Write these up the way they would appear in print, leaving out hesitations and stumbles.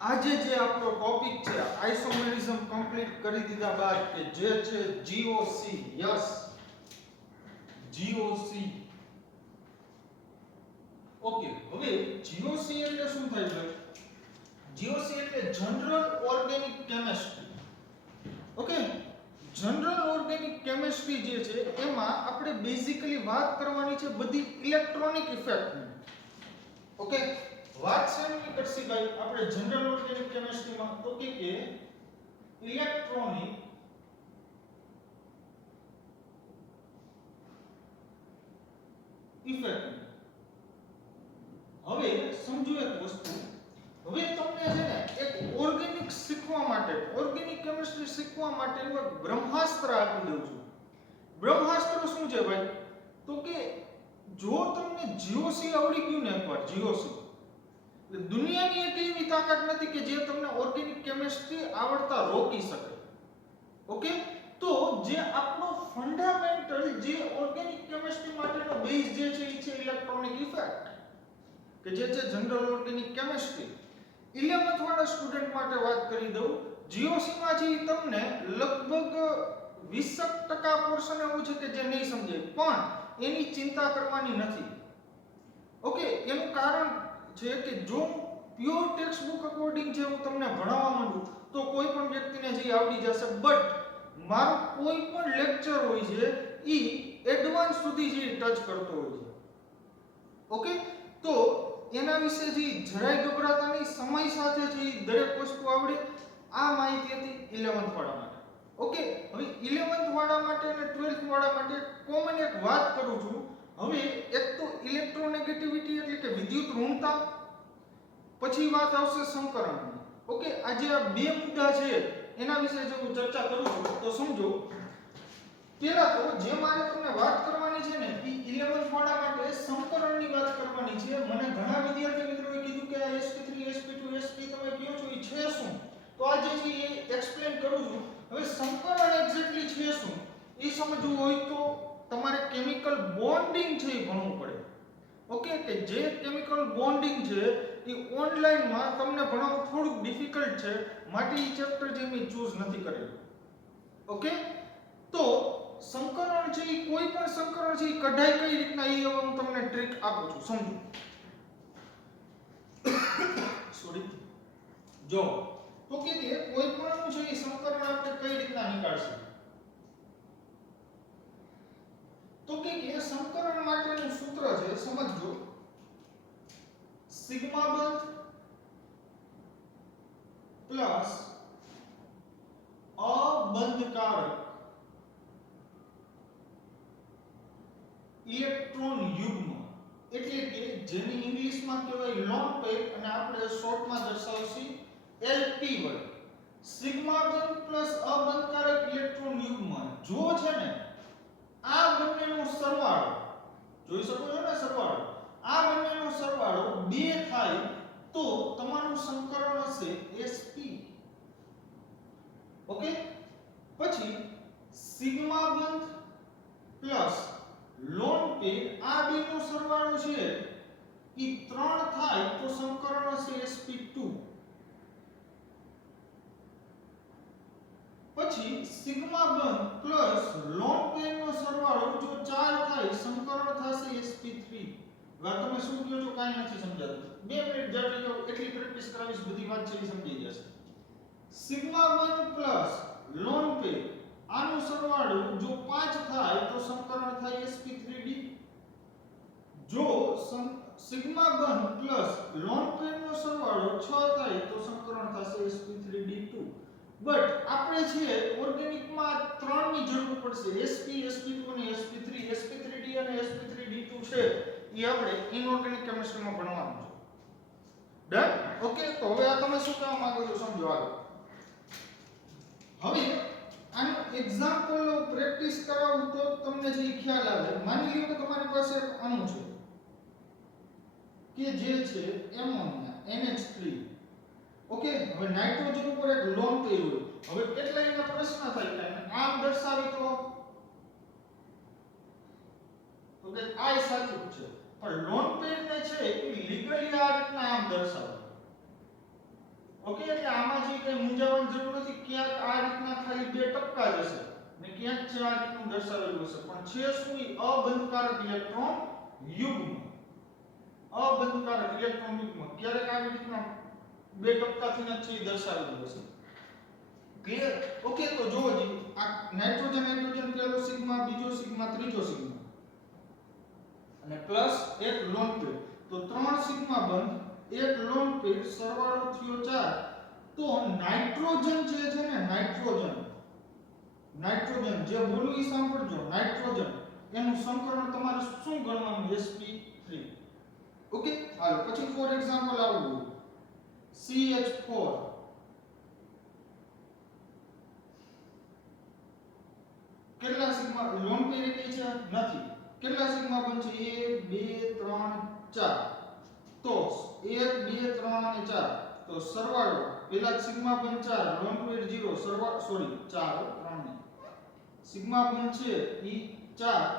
આજે જે આપણો ટોપિક છે આઇસોમેરિઝમ કમ્પ્લીટ કરી દીધા બાદ કે જે છે જીઓસી. Yes, GOC. ઓકે, હવે જીઓસી એટલે શું થાય ભાઈ? જીઓસી એટલે general organic chemistry. Okay, general organic chemistry જે છે એમાં આપણે બેઝિકલી વાત કરવાની છે બધી ઇલેક્ટ્રોનિક ઇફેક્ટની. ઓકે, વાત શેની કરશી ભાઈ આપણે જનરલ ઓર્ગેનિક કેમિસ્ટ્રીમાં? તો કે ઇલેક્ટ્રોનિક ઇફેક્ટ. હવે સમજો એક વસ્તુ, હવે તમને છે ને એક ઓર્ગેનિક શીખવા માટે, ઓર્ગેનિક કેમિસ્ટ્રી શીખવા માટે એક બ્રહ્માસ્ત્ર આપી દઉં છું. બ્રહ્માસ્ત્ર શું છે ભાઈ? તો કે જો તમને જીઓસી આવડી ગયું ને એકવાર, જીઓસી એટલે દુનિયાની એક એવી તાકાત નથી કે જે તમને ઓર્ગેનિક કેમિસ્ટ્રી આવડતા રોકી શકે. ઓકે, તો જે આપણો ફંડામેન્ટલ જે ઓર્ગેનિક કેમિસ્ટ્રી માટેનો બેઝ જે છે એ છે ઇલેક્ટ્રોનિક ઇફેક્ટ, કે જે છે જનરલ ઓર્ગેનિક કેમિસ્ટ્રી. 11th વાળા સ્ટુડન્ટ માટે વાત કરી દઉં, જીઓસી માં જે તમને લગભગ 20% પોર્શન એવું છે કે જે નહીં સમજાય, પણ એની ચિંતા કરવાની નથી. ઓકે, એનું કારણ છે કે જો પ્યોર ટેક્સ્ટ બુક અકોર્ડિંગ જે હું તમને ભણાવવા માંડું તો કોઈ પણ વ્યક્તિને જે આવડી જશે, બટ મારો કોઈ પણ લેક્ચર હોય છે ઈ એડવાન્સ સુધી જે ટચ કરતો હોય છે. ઓકે, તો એના વિશે જે જરાય ગભરાતા નહીં, સમય સાથે જે દરેક વસ્તુ આવડે. આ માહિતી હતી 11th વાળા માટે. ઓકે, હવે 11th વાળા માટે અને 12th વાળા માટે કોમન એક વાત કરું છું. હવે એક તો ઇલેક્ટ્રોનેગેટિવિટી એટલે કે વિદ્યુત ઋણતા, પછી વાત આવશે સંકરણની. ઓકે, આજે આ બે મુદ્દા છે એના વિશે જો હું ચર્ચા કરું છું તો સમજો. પહેલા તો જે મારે તમને વાત કરવાની છે ને એ 11th વાળા માટે સંકરણની વાત કરવાની છે. મને ઘણા વિદ્યાર્થી મિત્રોએ કીધું કે આ sp3 sp2 sp તમે કયો છો એ છે શું? તો આજે જે એ એક્સપ્લેન કરું છું. હવે સંકરણ એક્ઝેક્ટલી છે શું એ સમજવું હોય તો તમારે કેમિકલ બોન્ડિંગ છે એ ભણવું પડે. ઓકે, કે જે કેમિકલ બોન્ડિંગ છે એ ઓનલાઈનમાં તમને ભણાવવું થોડુંક ડિફિકલ્ટ છે, માટે એ ચેપ્ટર જે મેં ચૂઝ નથી કરેલું. ઓકે, તો સંકરણ છે એ કોઈ પણ સંકરણ છે એ કઢાઈ કઈ રીતના એ હવે હું તમને ટ્રીક આપું છું, સમજો. સોરી, જો તો કે કોઈ પણ છે એ સંકરણ આપણે કઈ રીતના નીકાળશું? તો કે સંકરણ માટેનું સૂત્ર છે, સમજજો. સિગ્મા બંધ પ્લસ અબંધકારક ઇલેક્ટ્રોન યુગ્મ, એટલે કે જેને ઇંગ્લિશમાં કહેવાય લોન પેર અને આપણે શોર્ટમાં દર્શાવીશું LP1. સિગ્મા બંધ પ્લસ અબંધકારક ઇલેક્ટ્રોન યુગ્મ જો છે ને આ બંનેનો સરવાળો, જોઈ શકો છો ને સરવાળો, આ બંનેનો સરવાળો 2 થાય તો તમારું સંકરણ હશે sp. ઓકે, પછી સિગ્મા બંધ પ્લસ લોન પેર આ બેનો સરવાળો છે એ 3 થાય તો સંકરણ હશે sp2. પછી સિગ્મા બંધ પ્લસ લોન પેર નો સરવાળો જો 4 થાય સંકરણ થશે sp3. હવે તમે શું કહો છો કાઈ નથી સમજાતું, 2 મિનિટ જાડી એટલી પ્રેક્ટિસ કરાવીશ, બધી વાત છે એ સમજી જશે. સિગ્મા બંધ પ્લસ લોન પેર આનો સરવાળો જો 5 થાય તો સંકરણ થાય sp3d. જો સિગ્મા બંધ પ્લસ લોન પેર નો સરવાળો 6 થાય તો સંકરણ થશે sp3d2. બટ આપણે છે ઓર્ગેનિકમાં 3 ની જરૂર પડશે, sp sp2 અને sp3. sp3d અને sp3d2 છે એ આપણે ઇનઓર્ગેનિક કેમિસ્ટ્રીમાં ભણવાનું છે. ડન? ઓકે, તો હવે આ તમે શું કહેવા માંગો છો સમજો આગળ. હવે આનો એક્ઝામ્પલ પ્રેક્ટિસ કરાવું તો તમને જે ખ્યાલ આવે. માની લ્યો કે તમારી પાસે એક અણુ છે કે જે છે એમોનિયા NH3. ઓકે, હવે નાઇટ્રોજન ઉપર એક લોન પેર હોય. હવે કેટલાયનો પ્રશ્ન થાય કે આમ દર્શાવી તો કે આ સાચું છે, પણ લોન પેર ને છે એ લીગલી આ રીતના આમ દર્શાવે. ઓકે, એટલે આમાં જે કઈ મૂંઝાવાની જરૂર નથી. ક્યાંક આ રીતના ખાલી બે ટપકા જ હશે ને ક્યાંક છે આ રીતનું દર્શાવેલું હશે, પણ છે શું? ઈ અબંધકારક ઇલેક્ટ્રોન યુગ્મ. અબંધકારક ઇલેક્ટ્રોન યુગ્મ ક્યારેક આવી રીતના બે ટપકાથી જ છે દર્શાવેલું હશે. ક્લિયર? ઓકે, તો જોવો જી આ નાઇટ્રોજન પહેલો સિગ્મા, બીજો સિગ્મા, ત્રીજો સિગ્મા અને પ્લસ એક લોન પેર, તો 3 સિગ્મા બંધ, એક લોન પેર, સરવાળો થયો 4. તો નાઇટ્રોજન જે છે ને, નાઇટ્રોજન જે બોલું ઈ સાંભળજો, નાઇટ્રોજન એનું સંકરણ તમારે શું ગણવાનું? sp3. ઓકે, હાલો પછી ફોર એક્ઝામ્પલ આવું CH4. કેટલા સિગ્મા લોન પેર કઈ છે? નથી. કેટલા સિગ્મા બનશે? 1 2 3 4. તો 1 2 3 અને 4, તો સરવાળો પેલા સિગ્મા બન 4, લોન પેર 0, સરવાળો સોરી 4 3 નહીં, સિગ્મા બન છે ઈ 4,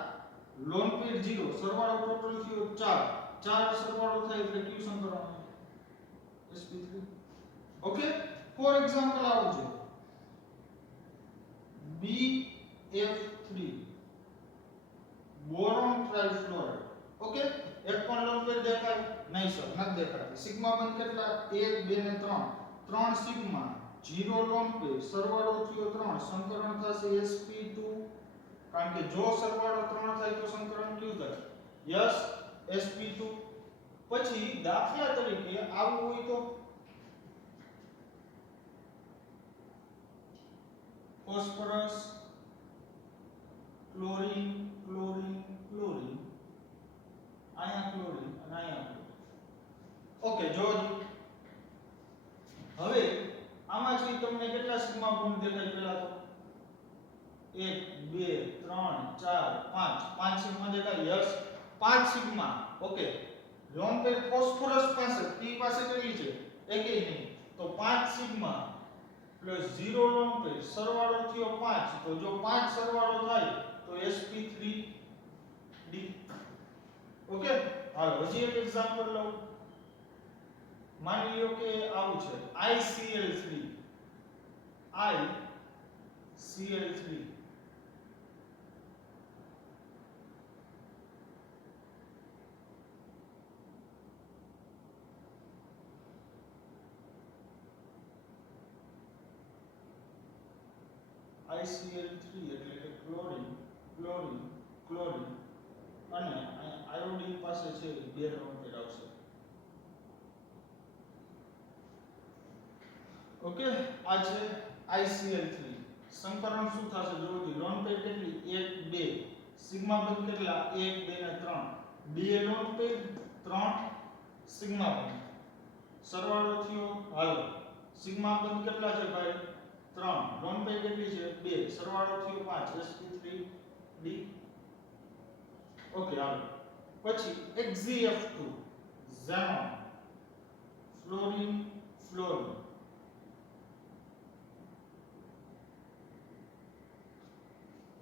લોન પેર 0, સરવાળો ટોટલ થયો 4 સરવાળો થાય એટલે ક્યુ સંકરણ sp3. ઓકે, ફોર એક્ઝામ્પલ આવું છે BF3, બોરોન ટ્રાઇફ્લોરાઇડ. ઓકે, એક પણ લોન પેર દેખાય નહીં સર? નથી દેખાતી. સિગ્મા બંધ કેટલા? 1 2 ને 3, 3 સિગ્મા, 0 લોન પેર, સરવાળો થયો 3, સંકરણ થશે sp2, કારણ કે જો સરવાળો 3 થાય તો સંકરણ ક્યુ થાય? Yes, sp2. પછી દાખલા તરીકે આવું હોય તો ફોસ્ફરસ, ક્લોરીન, ક્લોરીન, ક્લોરીન, અહીંયા ક્લોરીન અને અહીંયા ક્લોરીન. ઓકે, જોજો હવે આમાંથી તમને કેટલા સિગ્મા બોન્ડ દેખાય? પેલા તો 1 2 3 4 5, 5 સિગ્મા દેખાય. Yes, 5 sigma. Okay, lone pair phosphorus પાસે p પાસે કેટલી છે? એકેય નહીં, તો 5 સિગ્મા પ્લસ 0 લોન પેર, સરવાળો થયો 5, તો જો 5 સરવાળો થાય તો sp3d. ઓકે, હાલો હજી એક એક્ઝામ્પલ લઉં. માની લ્યો કે આવું છે ICl3, ICl3 એટલે કે ક્લોરીન, ક્લોરીન, ક્લોરીન અને આયોડિન પાસે છે બે લોન પેર આવશે. ઓકે, આ છે ICl3. સંકરણ શું થશે? જોજો, લોન પેર કેટલી? 1 2, સિગ્મા બંધ કેટલા? 1 2 ને 3, બે લોન પેર, 3 સિગ્મા બંધ, સરવાળો થયો. હાલો સિગ્મા બંધ કેટલા છે ભાઈ? 3, લોન પેર કેટલી છે? 2, સરવાળો થયો 5, sp3d. ઓકે, હાલો પછી XeF2, xenon, ફ્લોરીન, ફ્લોરીન.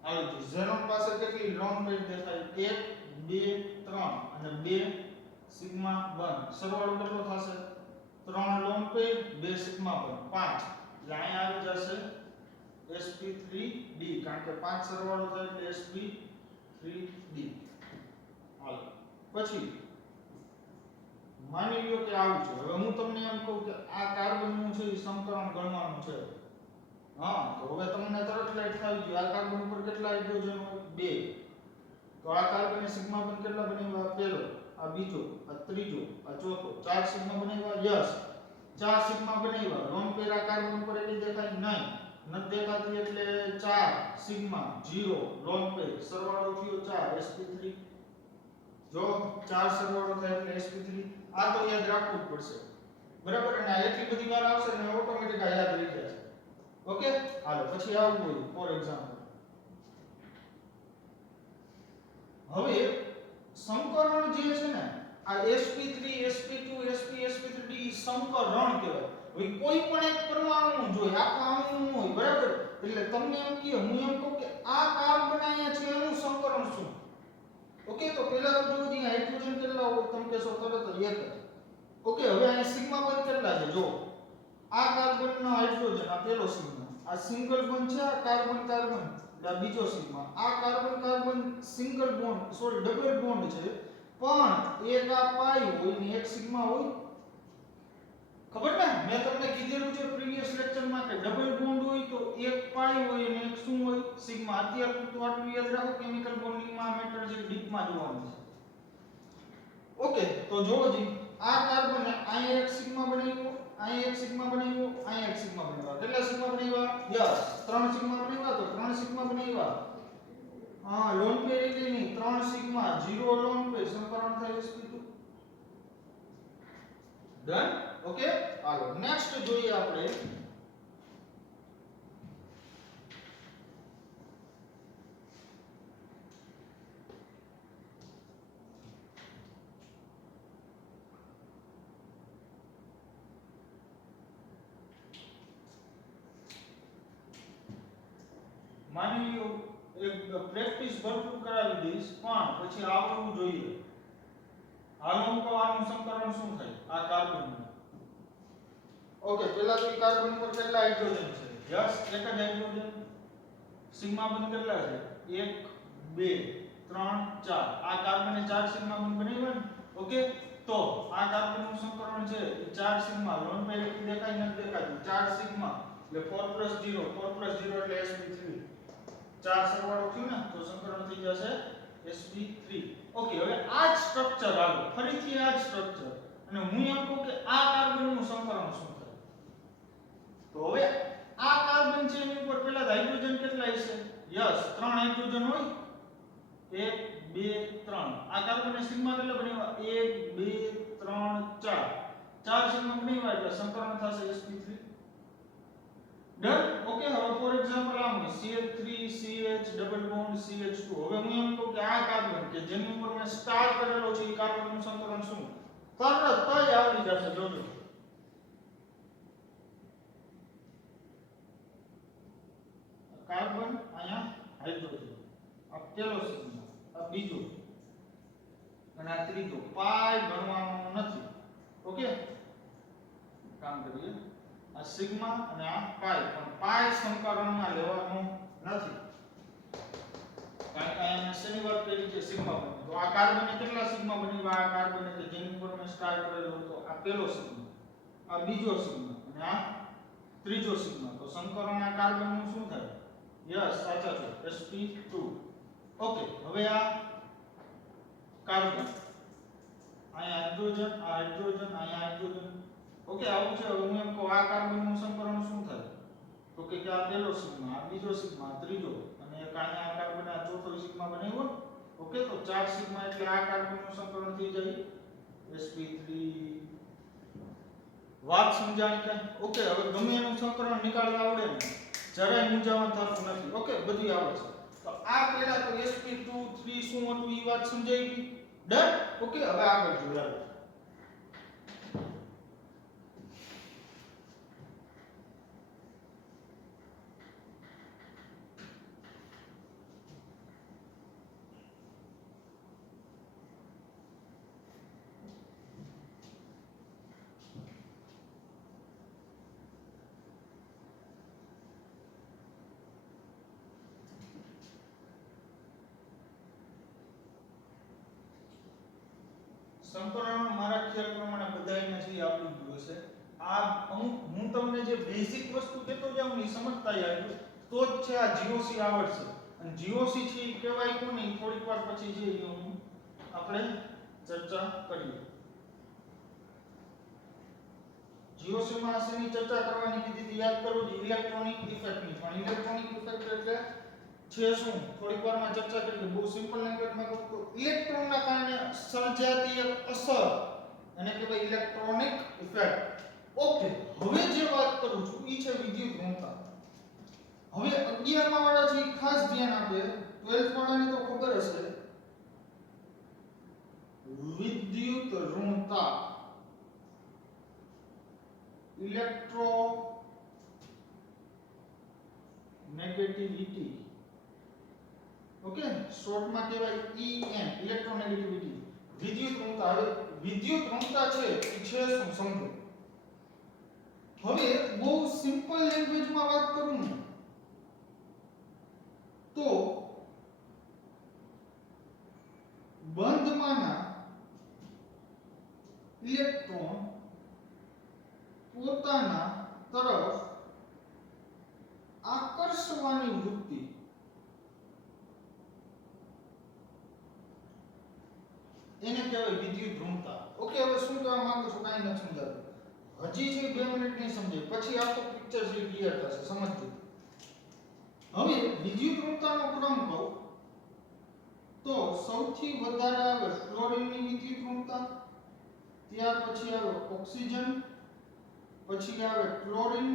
હાલો xenon પાસે કેટલી લોન પેર દેખાય? 1 2 3 અને 2 સિગ્મા બંધ, સરવાળો કેટલો થશે? 3 લોન પેર, 2 સિગ્મા બંધ, 5, એટલે અહીંયા આવી જશે sp3d, કારણ કે 5 સરવાળો થાય એટલે sp3d. હાલો પછી માની લ્યો કે આવું છે. હવે હું તમને એમ કહું કે આ કાર્બનનું છે એ સંકરણ ગણવાનું છે. હા, તો હવે તમને તરત લાઈટ થઈ ગઈ. આ કાર્બન ઉપર કેટલા હાઇડ્રોજન હોય? 2. તો આ કાર્બન સિગ્મા બંધ કેટલા બનાવ્યા? પહેલો, આ બીજો, આ ત્રીજો, આ ચોથો, 4 સિગ્મા બનાવ્યા. યસ, 4 સિગ્મા બનાવ્યા. લોન પેર આ કાર્બન ઉપર એટલી દેખાય નહીં, નથી દેખાતી એટલે 4 સિગ્મા 0 લોન પેર, સરવાળો થયો 4, sp3. જો 4 સરવાળો થાય એટલે sp3. આ તો યાદ રાખવું જ પડશે, બરાબર? અને આ એટલી બધી વાર આવશે ને ઓટોમેટિક આ યાદ રહી જશે. ઓકે, હાલો પછી આવું હોય ફોર એક્ઝામ્પલ. હવે સંકરણ જે છે ને આ sp3 sp2 sp sp3d સંકરણ કહેવાય. હવે કોઈ પણ એક પરમાણુ જોઈએ, આખા અણુ હોય, બરાબર? એટલે તમને એમ કહે, હું એમ કહું કે આ કાર્બન અહીંયા છે એનું સંકરણ શું? ઓકે, તો પહેલા તો જો દી હાઇડ્રોજન કેટલા હોય? તમે કહેશો તરત જ 1 જ. ઓકે, હવે અહીંયા સિગ્મા બંધ કેટલા છે? જો આ કાર્બનનો હાઇડ્રોજન આ પહેલો સિગ્મા, આ સિંગલ બોન્ડ છે, આ કાર્બન કાર્બન આ બીજો સિગ્મા, આ carbon carbon single bond sorry double bond છે, પણ એક આ પાઈ હોય ને એક સિગ્મા હોય. ખબર ને મેં તમને કીધેલું છે પ્રીવિયસ લેક્ચરમાં કે ડબલ બોન્ડ હોય તો એક પાઈ હોય અને એક શું હોય સિગ્મા. અત્યારે તો આટલું યાદ રાખો, કેમિકલ બોન્ડિંગમાં મેટર જે ડીપમાં જોવાનું છે. ઓકે, તો જોવો જી, આ કાર્બન અહીંયા એક સિગ્મા બનાવ્યો, અહીંયા એક સિગ્મા બનાવ્યો, અહીંયા એક સિગ્મા બનાવ્યા. કેટલા સિગ્મા બનાવ્યા? યસ, 3 સિગ્મા બનાવ્યા. તો 3 સિગ્મા બનાવ્યા. હા, લોન પેર એટલે નહીં, 3 સિગ્મા 0 લોન પેર સંકરણ થાય sp2. ડન. ઓકે, હાલો નેક્સ્ટ જોઈએ આપણે. માની લો એક પ્રેક્ટિસ ભરપૂર કરાવી દઈશ, પણ પછી આવડવું જોઈએ. હાલો હું કહું આનું સંકરણ શું થાય આ કાર્બનનું. ઓકે, પહેલા તો કાર્બન પર કેટલા હાઇડ્રોજન છે? યસ, એક જ હાઇડ્રોજન. સિગ્મા બંધ કેટલા છે? 1 2 3 4. આ કાર્બને 4 સિગ્મા બંધ બનાવ્યા ને. ઓકે, તો આ કાર્બનનું સંકરણ છે એ 4 સિગ્મા લોન પેર દેખાય નથી દેખાતું 4 સિગ્મા એટલે 4 + 0 4 + 0 એટલે sp3. 4 સરવાળો થયું ને તો સંકરણ થઈ જશે sp3. ઓકે, હવે આ જ સ્ટ્રક્ચર હાલો ફરીથી આ જ સ્ટ્રક્ચર, અને હું એમ કહું કે આ કાર્બનનું સંકરણ શું થાય. તો હવે આ કાર્બન છે એની ઉપર પહેલા હાઇડ્રોજન કેટલા હશે? યસ, 3 હાઇડ્રોજન હોય. 1 2 3. આ કાર્બનને સિગ્મા કેટલા બનાવ્યા? 1 2 3 4. 4 સિગ્મા બનાવ્યા એટલે સંકરણ થશે sp3. ડન. ઓકે, હવે ફોર એક્ઝામ્પલ આમ CH3 CH double bond CH2. હવે હું એમ કહું કે આ કાર્બન કે જેની ઉપર મેં સ્ટાર કરેલો છે એ કાર્બનનું સંકરણ શું? તરત જ આવડી જશે, જોજો. કાર્બન અહીંયા હાઇડ્રોજન, આ પહેલો સિગ્મા, આ બીજો અને આ ત્રીજો. પાઈ ગણવાનો નથી. ઓકે, કામ કરીએ. આ સિગ્મા અને આ પાઈ, પણ પાઈ સંકરણમાં લેવાનું નથી. કારણ કે અહીંયા શેની વાત કરી છે? સિગ્મા બની. તો આ કાર્બને કેટલા સિગ્મા બની? આ કાર્બને કે જેની ઉપર મેં સ્ટાર કરેલો હતો આ પહેલો સિગ્મા, આ બીજો સિગ્મા અને આ ત્રીજો સિગ્મા. તો સંકરણ આ કાર્બનનું શું થાય? યસ, સાચા છે, sp2. ઓકે, હવે આ કાર્બન અહીંયા હાઇડ્રોજન, આ હાઇડ્રોજન, અહીંયા હાઇડ્રોજન. ઓકે, આવું છે. હવે હું એમ કહું આ કાર્બનનું સંકરણ શું થાય? તો કે આ પહેલો સિગ્મા, આ બીજો સિગ્મા, આ ત્રીજો અને એક અહીંયા આ કાર્બન આ ચોથો સિગ્મા બનાવ્યો. ઓકે, તો 4 સિગ્મા એટલે આ કાર્બનનું સંકરણ થઈ જાય sp3. વાત સમજાણી કે? ઓકે, હવે ગમે એનું સંકરણ નીકાળવા આવડે ને, જરાય મૂંઝાવણ થતું નથી. ઓકે, બધું આવડે છે. તો આ પહેલા તો sp2 3 શું હતું એ વાત સમજાઈ ગઈ. ડન. ઓકે, હવે આગળ જોઈએ. સંકલન મારા ખ્યાલ પ્રમાણે બધાયને જે આવડી ગયું હશે. આ અમુક હું તમને જે બેઝિક વસ્તુ કહેતો જાઉં ને સમજતા આવ્યું તો જ છે આ GOC આવડશે. અને GOC છે એ કહેવાય કોને થોડીક વાર પછી જે આપણે ચર્ચા કરીએ. GOC માં શેની ચર્ચા કરવાની કીધી હતી યાદ કરો જે ઇલેક્ટ્રોનિક ઇફેક્ટની. પણ ઇલેક્ટ્રોનિક ઇફેક્ટ એટલે છે શું? થોડીક વારમાં ચર્ચા કરીએ. બહુ સિમ્પલ લેંગ્વેજમાં કહું તો ઇલેક્ટ્રોનના કારણે સર્જાતી એક અસર એને કહેવાય ઇલેક્ટ્રોનિક ઇફેક્ટ. ઓકે, હવે જે વાત કરું છું ઈ છે વિદ્યુત ઋણતા. હવે 11 માં વાળા છે ખાસ ધ્યાન આપે, 12th વાળાને તો ખબર હશે. વિદ્યુત ઋણતા, ઇલેક્ટ્રો નેગેટિવિટી. ઓકે, શોર્ટમાં કહેવાય EN, ઇલેક્ટ્રોનેગેટિવિટી. વિદ્યુત ઋણતા. હવે વિદ્યુત ઋણતા છે એ છે શું સમજો. હવે બહુ સિમ્પલ લેંગ્વેજમાં વાત કરું ને તો બંધમાંના ઇલેક્ટ્રોન પોતાના તરફ આકર્ષવાની વૃત્તિ એને કહેવાય વિદ્યુત ધ્રુવતા. ઓકે, હવે શું કહેવા માંગુ છું કાંઈ નથી સમજાતું. હજી છે 2 મિનિટ નહીં સમજે, પછી આખો પિક્ચર છે ક્લિયર થશે, સમજજો. હવે વિદ્યુત ધ્રુવતાનો ક્રમ કહું તો સૌથી વધારે આવે ફ્લોરિનની વિદ્યુત ધ્રુવતા, ત્યાર પછી આવે ઓક્સિજન, પછી આવે ક્લોરીન,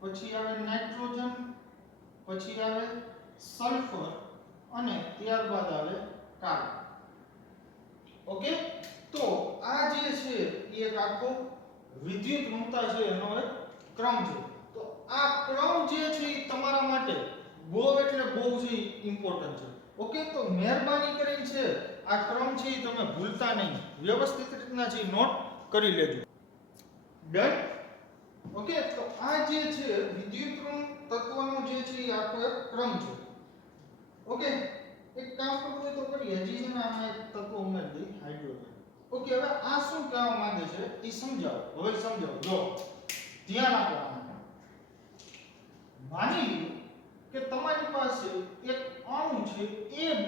પછી આવે નાઇટ્રોજન, પછી આવે સલ્ફર અને ત્યારબાદ આવે કાર્બન. ઓકે, તો આ જે છે એ એક આખો વિદ્યુત ધ્રુવતા છે એનો એક ક્રમ છે. તો આ ક્રમ જે છે એ તમારા માટે બહુ એટલે બહુ જ ઇમ્પોર્ટન્ટ છે. ઓકે, તો મહેરબાની કરીને છે આ ક્રમ છે એ તમે ભૂલતા નહીં, વ્યવસ્થિત રીતના છે નોટ કરી લેજો. ડન. ઓકે, તો આ જે છે વિદ્યુત તત્વનો જે છે એ આખો એક ક્રમ છે. ઓકે, એક કામ કરવું હોય તો કરીએ. હજી છે ને આમાં એક તત્વ ઉમેરી દઈએ, હાઇડ્રોજન. ઓકે, હવે આ શું કહેવા માંગે છે એ સમજાવો. હવે સમજાવો, જો ધ્યાન આપો. માની લો કે તમારી પાસે એક અણુ છે AB.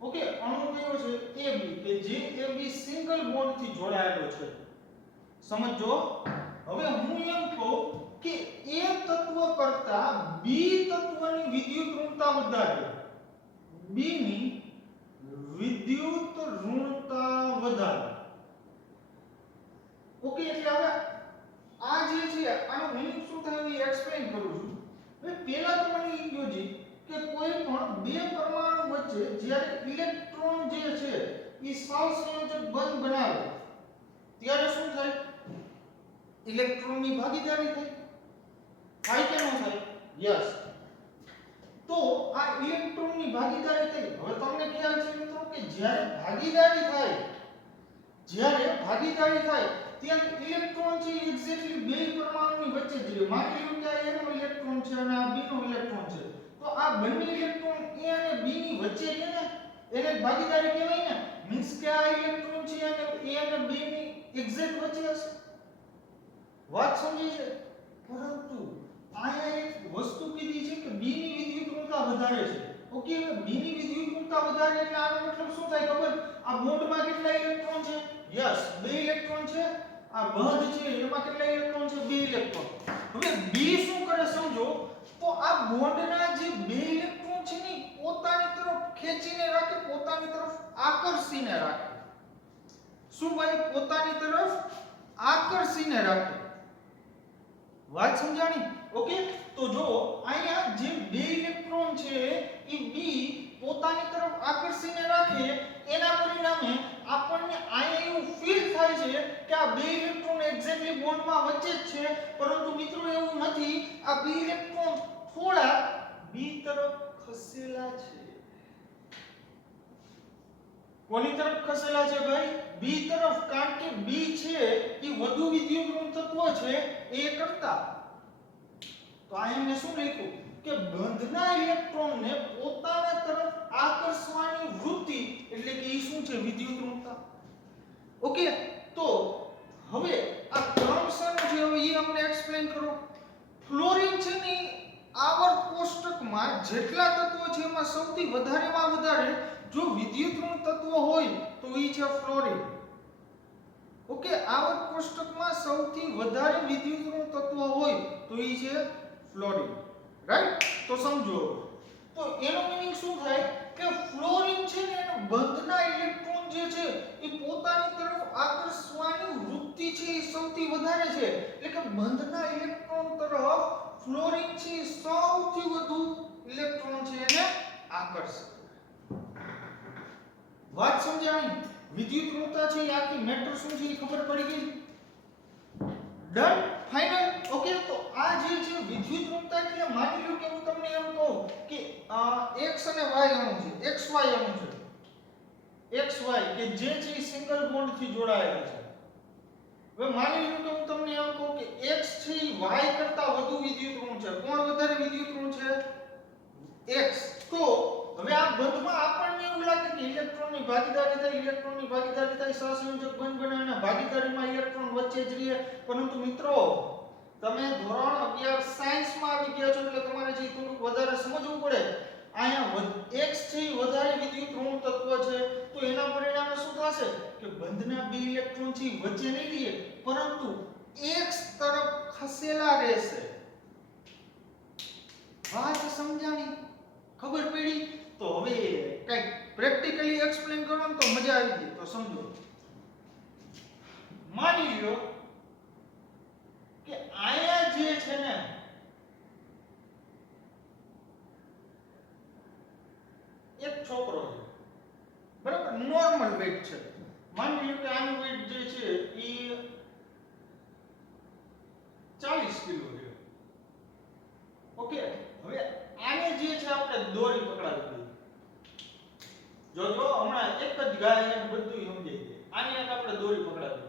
ઓકે, અણુ કયો છે AB, કે જે AB સિંગલ બોન્ડ થી જોડાયેલો છે. સમજો. હવે હું એમ કહું કે A તત્વ કરતા B તત્વની વિદ્યુત ઋણતા વધારે. B ની વિદ્યુત ઋણતા વધારે. ઓકે, એટલે હવે આ જે છે આનો મીનિંગ શું થાય એ એક્સપ્લેન કરું છું. હવે પહેલા તો મને એ કહો કે કોઈ પણ બે પરમાણુ વચ્ચે જ્યારે ઇલેક્ટ્રોન જે છે એ સહસંયોજક બંધ બનાવે ત્યારે શું થાય? ઇલેક્ટ્રોનની ભાગીદારી થાય. થાય કે ન થાય? યસ. તો આ ઇલેક્ટ્રોનની ભાગીદારી થઈ. હવે તમને ખ્યાલ છે મિત્રો કે જ્યારે ભાગીદારી થાય ત્યારે ઇલેક્ટ્રોન છે એક્ઝેક્ટલી બે પરમાણુની વચ્ચે જ રહે. માની લો કે આ A નો ઇલેક્ટ્રોન છે અને આ B નો ઇલેક્ટ્રોન છે, તો આ બંને ઇલેક્ટ્રોન A અને B ની વચ્ચે છે ને એને ભાગીદારી કહેવાય ને. મીન્સ કે આ ઇલેક્ટ્રોન છે અને A અને B ની એક્ઝેક્ટ વચ્ચે હશે. વાત સમજી છે? પરંતુ આયા એક વસ્તુ કીધી છે કે B ની વિદ્યુત ઋણતા વધારે છે. ઓકે, હવે B ની વિદ્યુત ઋણતા વધારે એટલે આનો મતલબ શું થાય ખબર? આ બોન્ડમાં કેટલા ઇલેક્ટ્રોન છે? યસ, 2 ઇલેક્ટ્રોન છે. આ બંધ છે એમાં કેટલા ઇલેક્ટ્રોન છે? 2 ઇલેક્ટ્રોન. હવે B શું કરે સમજો, તો આ બોન્ડના જે 2 ઇલેક્ટ્રોન છે ને પોતાની તરફ ખેંચીને રાખે, પોતાની તરફ આકર્ષીને રાખે. શું ભાઈ? પોતાની તરફ આકર્ષીને રાખે. વાત સમજાણી? ઓકે, તો જો અહીંયા જે 2 ઇલેક્ટ્રોન છે એ B પોતાની તરફ આકર્ષીને રાખે, એના પરિણામે આપણને અહીંયા એવું ફીલ થાય છે કે આ 2 ઇલેક્ટ્રોન એક્ઝેક્ટલી બોન્ડમાં વચ્ચે જ છે. પરંતુ મિત્રો એવું નથી. આ 2 ઇલેક્ટ્રોન થોડા B તરફ ખસેલા છે. કોની તરફ ખસેલા છે ભાઈ? B તરફ. કારણ કે B છે એ વધુ વિદ્યુત ઋણ તત્વ છે A કરતા. તો અહીંયા મેં શું લખ્યું કે બંધના ઇલેક્ટ્રોનને પોતાના તરફ આકર્ષવાની વૃત્તિ એટલે કે એ શું છે? વિદ્યુત ઋણતા. ઓકે, તો હવે આ ક્રમ શેનો છે હવે એ અમને એક્સપ્લેન કરો. ફ્લોરિન છે ને આવર્ત કોષ્ટકમાં જેટલા તત્વો છે એમાં સૌથી વધારેમાં વધારે જો વિદ્યુત ઋણ તત્વ હોય તો એ છે ફ્લોરિન. ઓકે, આવર્ત કોષ્ટકમાં સૌથી વધારે વિદ્યુત ઋણ તત્વ હોય તો એ છે ફ્લોરિન. રાઈટ? તો સમજો. તો એનો મીનિંગ શું થાય કે ફ્લોરિન છે ને એનો બંધના ઇલેક્ટ્રોન જે છે એ પોતાની તરફ આકર્ષવાની વૃત્તિ છે એ સૌથી વધારે છે. એટલે કે બંધના ઇલેક્ટ્રોન તરફ ફ્લોરિન છે સૌથી વધુ ઇલેક્ટ્રોન છે એને આકર્ષે. વાત સમજાણી? વિદ્યુત ઋણતા છે એ આખી મેટર શું છે એ ખબર પડી ગઈ? ડન? ફાઇનલ? ઓકે, તો આ જે છે વિદ્યુત ઋણતા એટલે માની લો કે હું તમને એમ કહું કે x અને y અણુ છે, xy અણુ છે, xy કે જે છે એ સિંગલ બોન્ડ થી જોડાયેલા છે. હવે માની લો કે હું તમને એમ કહું કે x છે ઈ y કરતા વધુ વિદ્યુત ઋણ છે. કોણ વધારે વિદ્યુત ઋણ છે? x. તો હવે આ બંધમાં આપણને એવું લાગે કે ઇલેક્ટ્રોનની ભાગીદારી થાય સહસંયોજક બંધ બને અને ભાગીદારીમાં ઇલેક્ટ્રોન વચ્ચે જ રહે. પરંતુ મિત્રો તમે ધોરણ 11 સાયન્સમાં આવી ગયા છો એટલે તમારે જે થોડુંક વધારે સમજવું પડે. અહીંયા x છે ઈ વધારે વિદ્યુત ઋણ તત્વ છે તો એના પરિણામે શું થશે કે બંધના બે ઇલેક્ટ્રોન છે ઈ વચ્ચે નહીં રહે પરંતુ x તરફ ખસેલા રહેશે. વાત સમજાણી? ખબર પડી? તો હવે કઈક પ્રેક્ટિકલી એક્સપ્લેન કરો ને તો મજા આવી ગઈ. તો સમજો, માની લો કે આયા જે છે ને એક છોકરો છે, બરાબર, નોર્મલ વેઇટ છે. માની લો કે આનું વેઇટ જે છે ઈ 40 કિલો છે. ઓકે, હવે આને જે છે આપણે દોરી પકડાવી દઈએ. જો હમણાં એક જ ગાય એને બધું સમજાઈ જાય. આની એક આપણે દોરી પકડાવી દઈએ.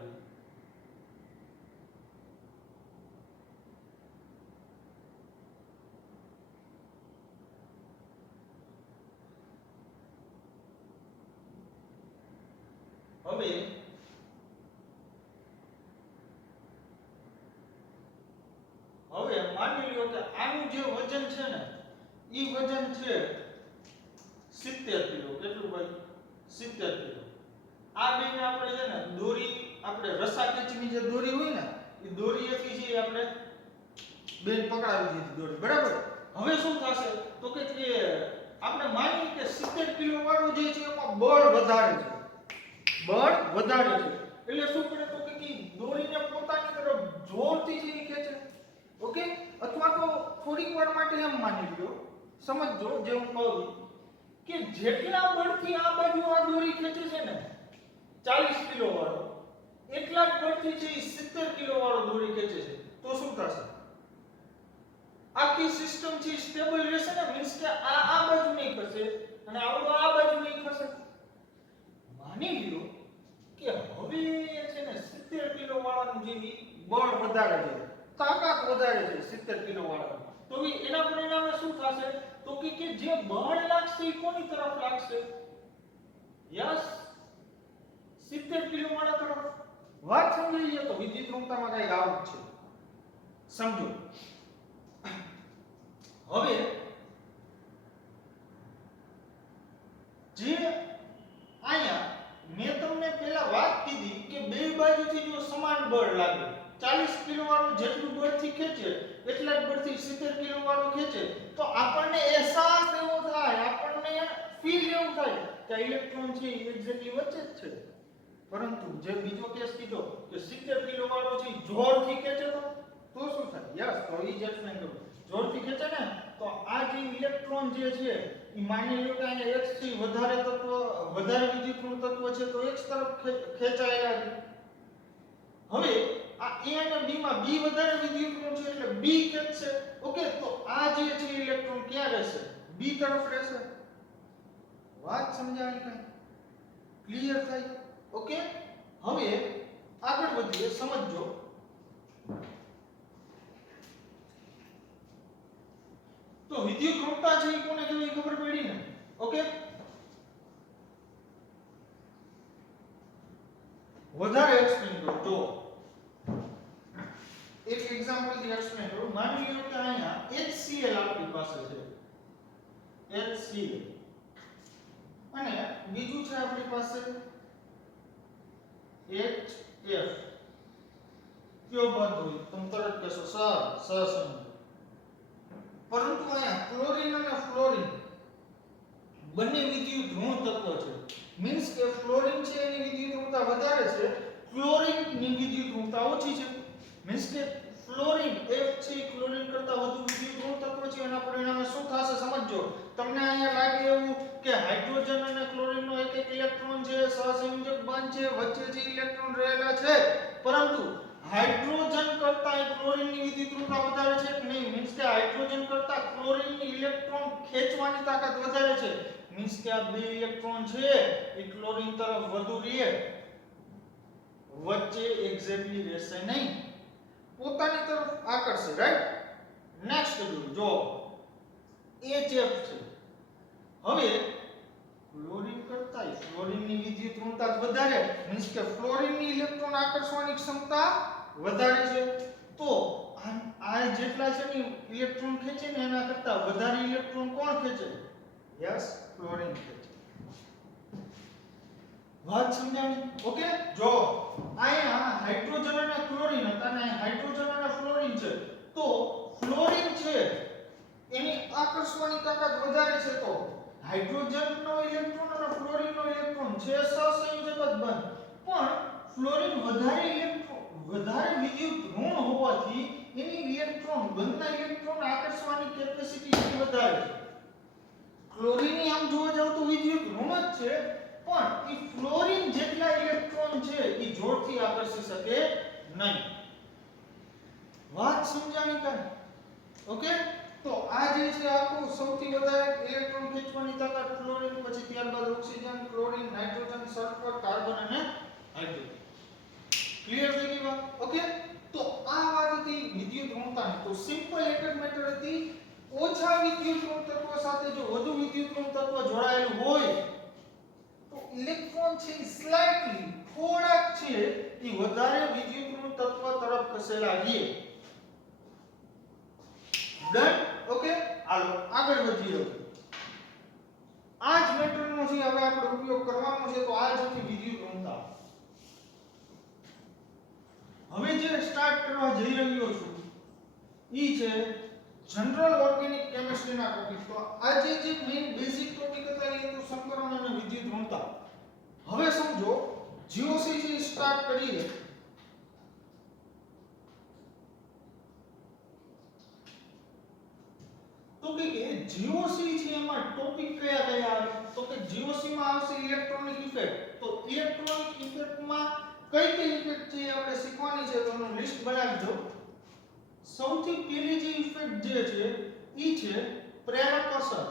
હવે માની લો કે આનું જે વજન છે ને ઈ વજન છે 70 કિલો. કેટલું ભાઈ? 70 કિલો. આ બેને આપણે છે ને દોરી, આપણે રસા ખેંચીની જે દોરી હોય ને એ દોરીએથી છે આપણે બેન પકડાવી દીધી દોરી, બરાબર. હવે શું થશે તો કે આપણે માની કે 70 કિલો વાળું જે છે એમાં બળ વધારે છે. એટલે શું કરે તો કે દોરીને પોતાની તરફ જોરથી જે ખેંચે. ઓકે, અથવા તો થોડીક વાર માટે એમ માની લો, સમજજો જે હું કહું કે જેટલા બળથી આ બાજુ આ દોરી ખેંચે છે ને 40 કિલો વાળો, એટલા જ બળથી છે 70 કિલો વાળો દોરી ખેંચે છે. તો શું થશે? આખી સિસ્ટમ છે સ્ટેબલ રહેશે ને, મીન્સ કે આ બાજુ નહીં ખસે અને આવડો આ બાજુ નહીં ખસે. માની લો કે હવે છે ને 70 કિલો વાળાનું જે બળ વધારે છે, તાકાત વધારે છે 70 કિલો વાળાનું, તો એના પરિણામે શું થશે તો કે જે બળ લાગશે એ કોની તરફ લાગશે? યસ, 70 કિલો વાળા તરફ. વાત સમજી લ્યો તો વિદ્યુત ઋણતામાં કઈ આવું છે. સમજો, હવે જે આયા મેં તમને પહેલા વાત કીધી કે બે બાજુથી જો સમાન બળ લાગે, 40 કિલો વાળું જેટલું બળથી ખેંચે એટલા જ બળથી 70 કિલો વાળું ખેંચે, તો આપણને અહેસાસ એવો થાય, આપણને ફીલ એવું થાય કે ઇલેક્ટ્રોન છે એ એક્ઝેક્ટલી વચ્ચે જ છે. પરંતુ જે બીજો કેસ કીધો કે 70 કિલો વાળો છે જોરથી ખેંચે તો શું થાય? યસ, તો એ જ એક્સપ્લેન કરું. જોરથી ખેંચે ને તો આ જે ઇલેક્ટ્રોન જે છે એ માની લો કે આને x થી વધારે વિદ્યુત ઋણ તત્વ છે તો x તરફ ખેંચાયેલા છે. હવે આ a અને b માં b વધારે વિદ્યુત ઋણ છે એટલે b ખેંચશે. ઓકે, તો આ જે છે ઇલેક્ટ્રોન ક્યાં રહેશે? b તરફ રહેશે. વાત સમજાણી? કઈ ક્લિયર થાય? ઓકે, હવે આગળ વધીએ. સમજો, તો વિદ્યુત ઋણતા છે એ કોને કહેવાય ખબર પડી ને? ઓકે, વધારે એક્સપ્લેન કરો. જો એક એક્ઝામ્પલ થી એક્સપ્લેન કરું. માની લો કે અહીંયા HCl આપણી પાસે છે, HCl, અને બીજું છે આપણી પાસે HF. કયો બંધ હોય? તમે તરત કહેશો સહસંયોજક. પરંતુ અહીંયા ક્લોરીન અને ફ્લોરીન બંને વિદ્યુત ઋણ તત્વ છે. મીન્સ કે ફ્લોરીન છે એની વિદ્યુત ઋણતા વધારે છે, ક્લોરીન ની વિદ્યુત ઋણતા ઓછી છે. મીન્સ કે ફ્લોરીન F છે ક્લોરીન કરતા વધુ વિદ્યુત ઋણ તત્વ છે. એના પરિણામે શું થશે સમજો. તમને અહીંયા લાગે એવું કે હાઇડ્રોજન અને ક્લોરીન નો એક ઇલેક્ટ્રોન છે, સહસંયોજક બંધ છે, વચ્ચે જે ઇલેક્ટ્રોન રહેલા છે, પરંતુ હાઇડ્રોજન કરતા ક્લોરીન ની વિદ્યુત ઋણતા વધારે છે કે નહીં? મીન્સ કે હાઇડ્રોજન કરતા ક્લોરીન ની ઇલેક્ટ્રોન ખેંચવાની તાકાત વધારે છે. મીન્સ કે આ બે ઇલેક્ટ્રોન છે એ ક્લોરીન તરફ વધુ રહે. વચ્ચે એક્ઝેક્ટલી રહેશે નહીં, પોતાની તરફ આકર્ષે, રાઈટ. નેક્સ્ટ જો HF છે. હવે ફ્લોરિન કરતા ફ્લોરિનની વિદ્યુત ઋણતા વધારે, મીન્સ કે ફ્લોરિનની ઇલેક્ટ્રોન આકર્ષવાની ક્ષમતા વધારે છે. તો આ જેટલા છે ને ઇલેક્ટ્રોન ખેંચે ને એના કરતા વધારે ઇલેક્ટ્રોન કોણ ખેંચે? યસ, ફ્લોરિન ખેંચે. વાત સમજાણી? ઓકે. જો અહીંયા હાઇડ્રોજન અને ક્લોરીન હતા ને હાઇડ્રોજન અને ફ્લોરિન છે, તો ફ્લોરિન છે એની આકર્ષવાની તાકાત વધારે છે, તો હાઇડ્રોજનનો ઇલેક્ટ્રોન અને ફ્લોરિનનો ઇલેક્ટ્રોન છે સહસંયોજક જ બને, પણ ફ્લોરિન વધારે વિદ્યુત ઋણ હોવાથી એની ઇલેક્ટ્રોન બંધના ઇલેક્ટ્રોન આકર્ષવાની કેપેસિટી વધારે છે. ક્લોરીનની આમ જોવા જાવ તો વિદ્યુત ઋણ જ છે, પણ એ ફ્લોરિન જેટલા ઇલેક્ટ્રોન છે એ જોરથી આકર્ષી શકે નહીં. વાત સમજાણી કાંઈ? ઓકે. તો આ જે છે આખું સૌથી વધારે ઇલેક્ટ્રોન ખેંચવાની તાકાત ફ્લોરિન, પછી ત્યારબાદ oxygen, chlorine, nitrogen, sulphur, carbon અને હાઇડ્રોજન. ક્લિયર થઈ ગઈ વાત? ઓકે. તો આ વાત હતી વિદ્યુત ઋણતાની. તો સિમ્પલ એક જ મેથડ હતી, ઓછા વિદ્યુત ઋણ તત્વ સાથે જો વધુ વિદ્યુત ઋણ તત્વ જોડાયેલું હોય તો ઇલેક્ટ્રોન છે સ્લાઇટલી થોડાક છે એ વધારે વિદ્યુત ઋણ તત્વ તરફ ખસેલા રહે. ડન. ઓકે. હાલો આગળ વધીએ. આ જ મેથડનો છે હવે આપણે ઉપયોગ કરવાનો છે. તો આ જ હતી વિદ્યુત ઋણતા. હવે જે સ્ટાર્ટ કરવા જઈ રહ્યો છું ઈ છે જનરલ ઓર્ગેનિક કેમિસ્ટ્રીના ટોપિક. તો આજે જે મેઈન બેઝિક ટોપિક હતા એ તો સંકરણ અને વિદ્યુત ઋણતા. હવે સમજો GOC થી સ્ટાર્ટ કરીએ. તો કે GOC છે એમાં ટોપિક કયા કયા આવે? તો કે GOC માં આવશે ઇલેક્ટ્રોનિક ઇફેક્ટ. તો ઇલેક્ટ્રોનિક ઇફેક્ટમાં કઈ કઈ ઇફેક્ટ છે આપણે શીખવાની છે, તો એનું લિસ્ટ બનાવી દો. સૌથી પહેલી જે ઇફેક્ટ જે છે ઈ છે પ્રેરક અસર.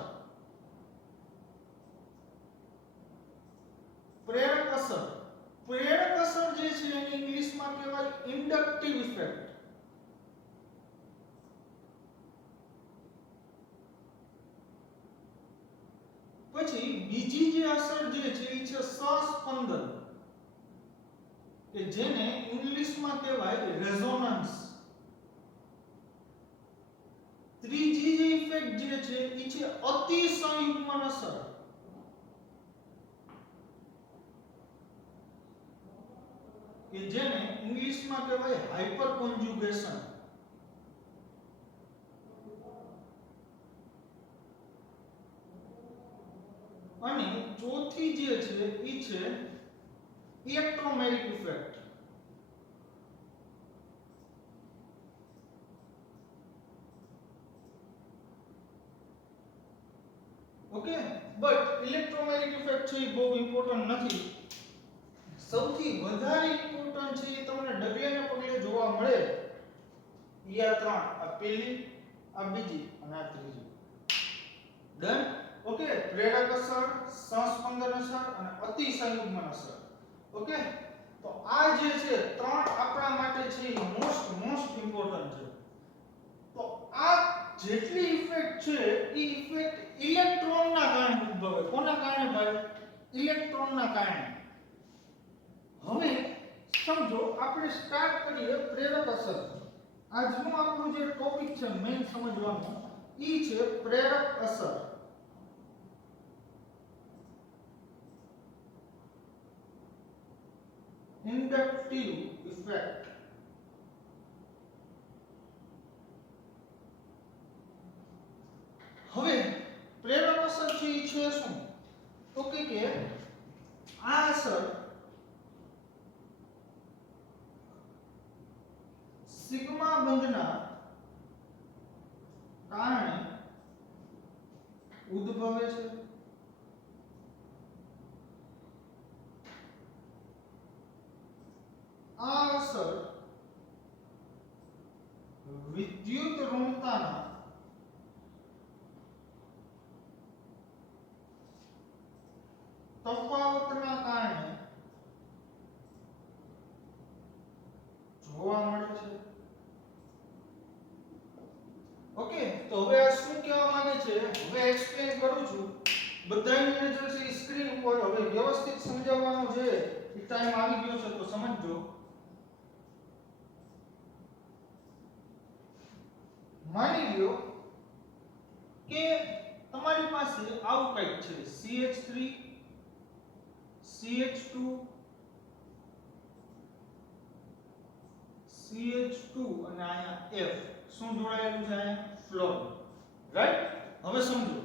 પ્રેરક અસર જે છે એને ઇંગ્લિશમાં કહેવાય ઇન્ડક્ટિવ ઇફેક્ટ. પછી બીજી જે અસર જે છે એ છે સસ્પંદન, કે જેને ઇંગ્લિશમાં કહેવાય રેઝોનન્સ. ત્રીજી જે ઇફેક્ટ જે છે એ છે અતિસંયુગ્મન અસર, કે જેને ઇંગ્લિશમાં કહેવાય હાઇપર કોન્જ્યુગેશન. અને ચોથી જે છે એ છે ઇલેક્ટ્રોમેરિક ઇફેક્ટ. ઓકે. બટ ઇલેક્ટ્રોમેરિક ઇફેક્ટ છે એ બહુ ઇમ્પોર્ટન્ટ નથી. સૌથી વધારે ઇમ્પોર્ટન્ટ છે એ તમને ડગલે પગલે જોવા મળે. આ ત્રણ, આ પહેલી, આ બીજી અને આ ત્રીજી. ડન. ઓકે. પ્રેરક અસર, સહસ્પંદન અસર અને અતિસંયુગ્મન અસર. ઓકે. તો આ જે છે ત્રણ આપણા માટે છે એ મોસ્ટ ઇમ્પોર્ટન્ટ છે. તો આ જેટલી ઇફેક્ટ છે એ ઇફેક્ટ ઇલેક્ટ્રોનના કારણે ઉદ્ભવે. કોના કારણે ભાઈ? ઇલેક્ટ્રોનના કારણે. હવે સમજો આપણે સ્ટાર્ટ કરીએ પ્રેરક અસર. આજનું આપણું જે ટોપિક છે મેઈન સમજવાનું ઈ છે પ્રેરક અસર. Inductive effect. હવે પ્રેરક અસર છે એ છે શું? તો કે આ અસર સિગ્મા બંધના કારણે ઉદ્ભવે છે. આ અસર વિદ્યુત ઋણતાના તફાવતના કારણે બધાની નજર છે સ્ક્રીન ઉપર. હવે વ્યવસ્થિત સમજાવવાનો છે એ ટાઈમ આવી ગયો છે તો સમજજો. માની લ્યો કે તમારી પાસે આવું કંઈક છે CH3 CH2 CH2 અને અહીંયા F શું જોડાયેલું છે અહીંયા ફ્લોરિન, રાઈટ? હવે સમજો,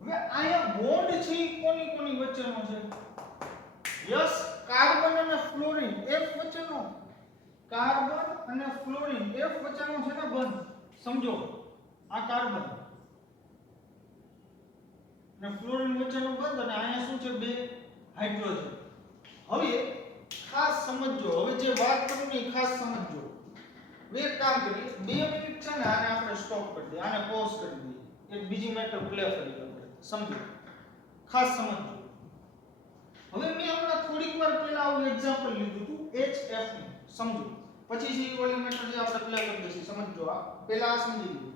હવે અહીંયા બોન્ડ છે કોની કોની વચ્ચેનો છે? યસ, કાર્બન અને ફ્લોરિન F વચ્ચેનો. કાર્બન અને ફ્લોરિન F વચ્ચેનો છે ને બંધ. સમજો, આ કાર્બન અને ફ્લોરિન વચ્ચેનો બંધ અને અહીંયા શું છે? બે હાઇડ્રોજન. હવે ખાસ સમજો, હવે જે વાત કરું ને ખાસ સમજો. હવે એક કામ કરીએ, 2 મિનિટ છે ને આને આપણે સ્ટોપ કરી દઈએ, આને પોઝ કરી દઈએ, એક બીજી મેટર પ્લે કરીએ આપણે. સમજો, ખાસ સમજો. હવે મેં હમણાં થોડીક વાર પહેલા આવું એક્ઝામ્પલ લીધું હતું HF નું. સમજો, પછી જે ઓલી મેટર જે આપણે પ્લે કરી દઈશું. સમજો, આ પહેલા આ સમજી લીધું.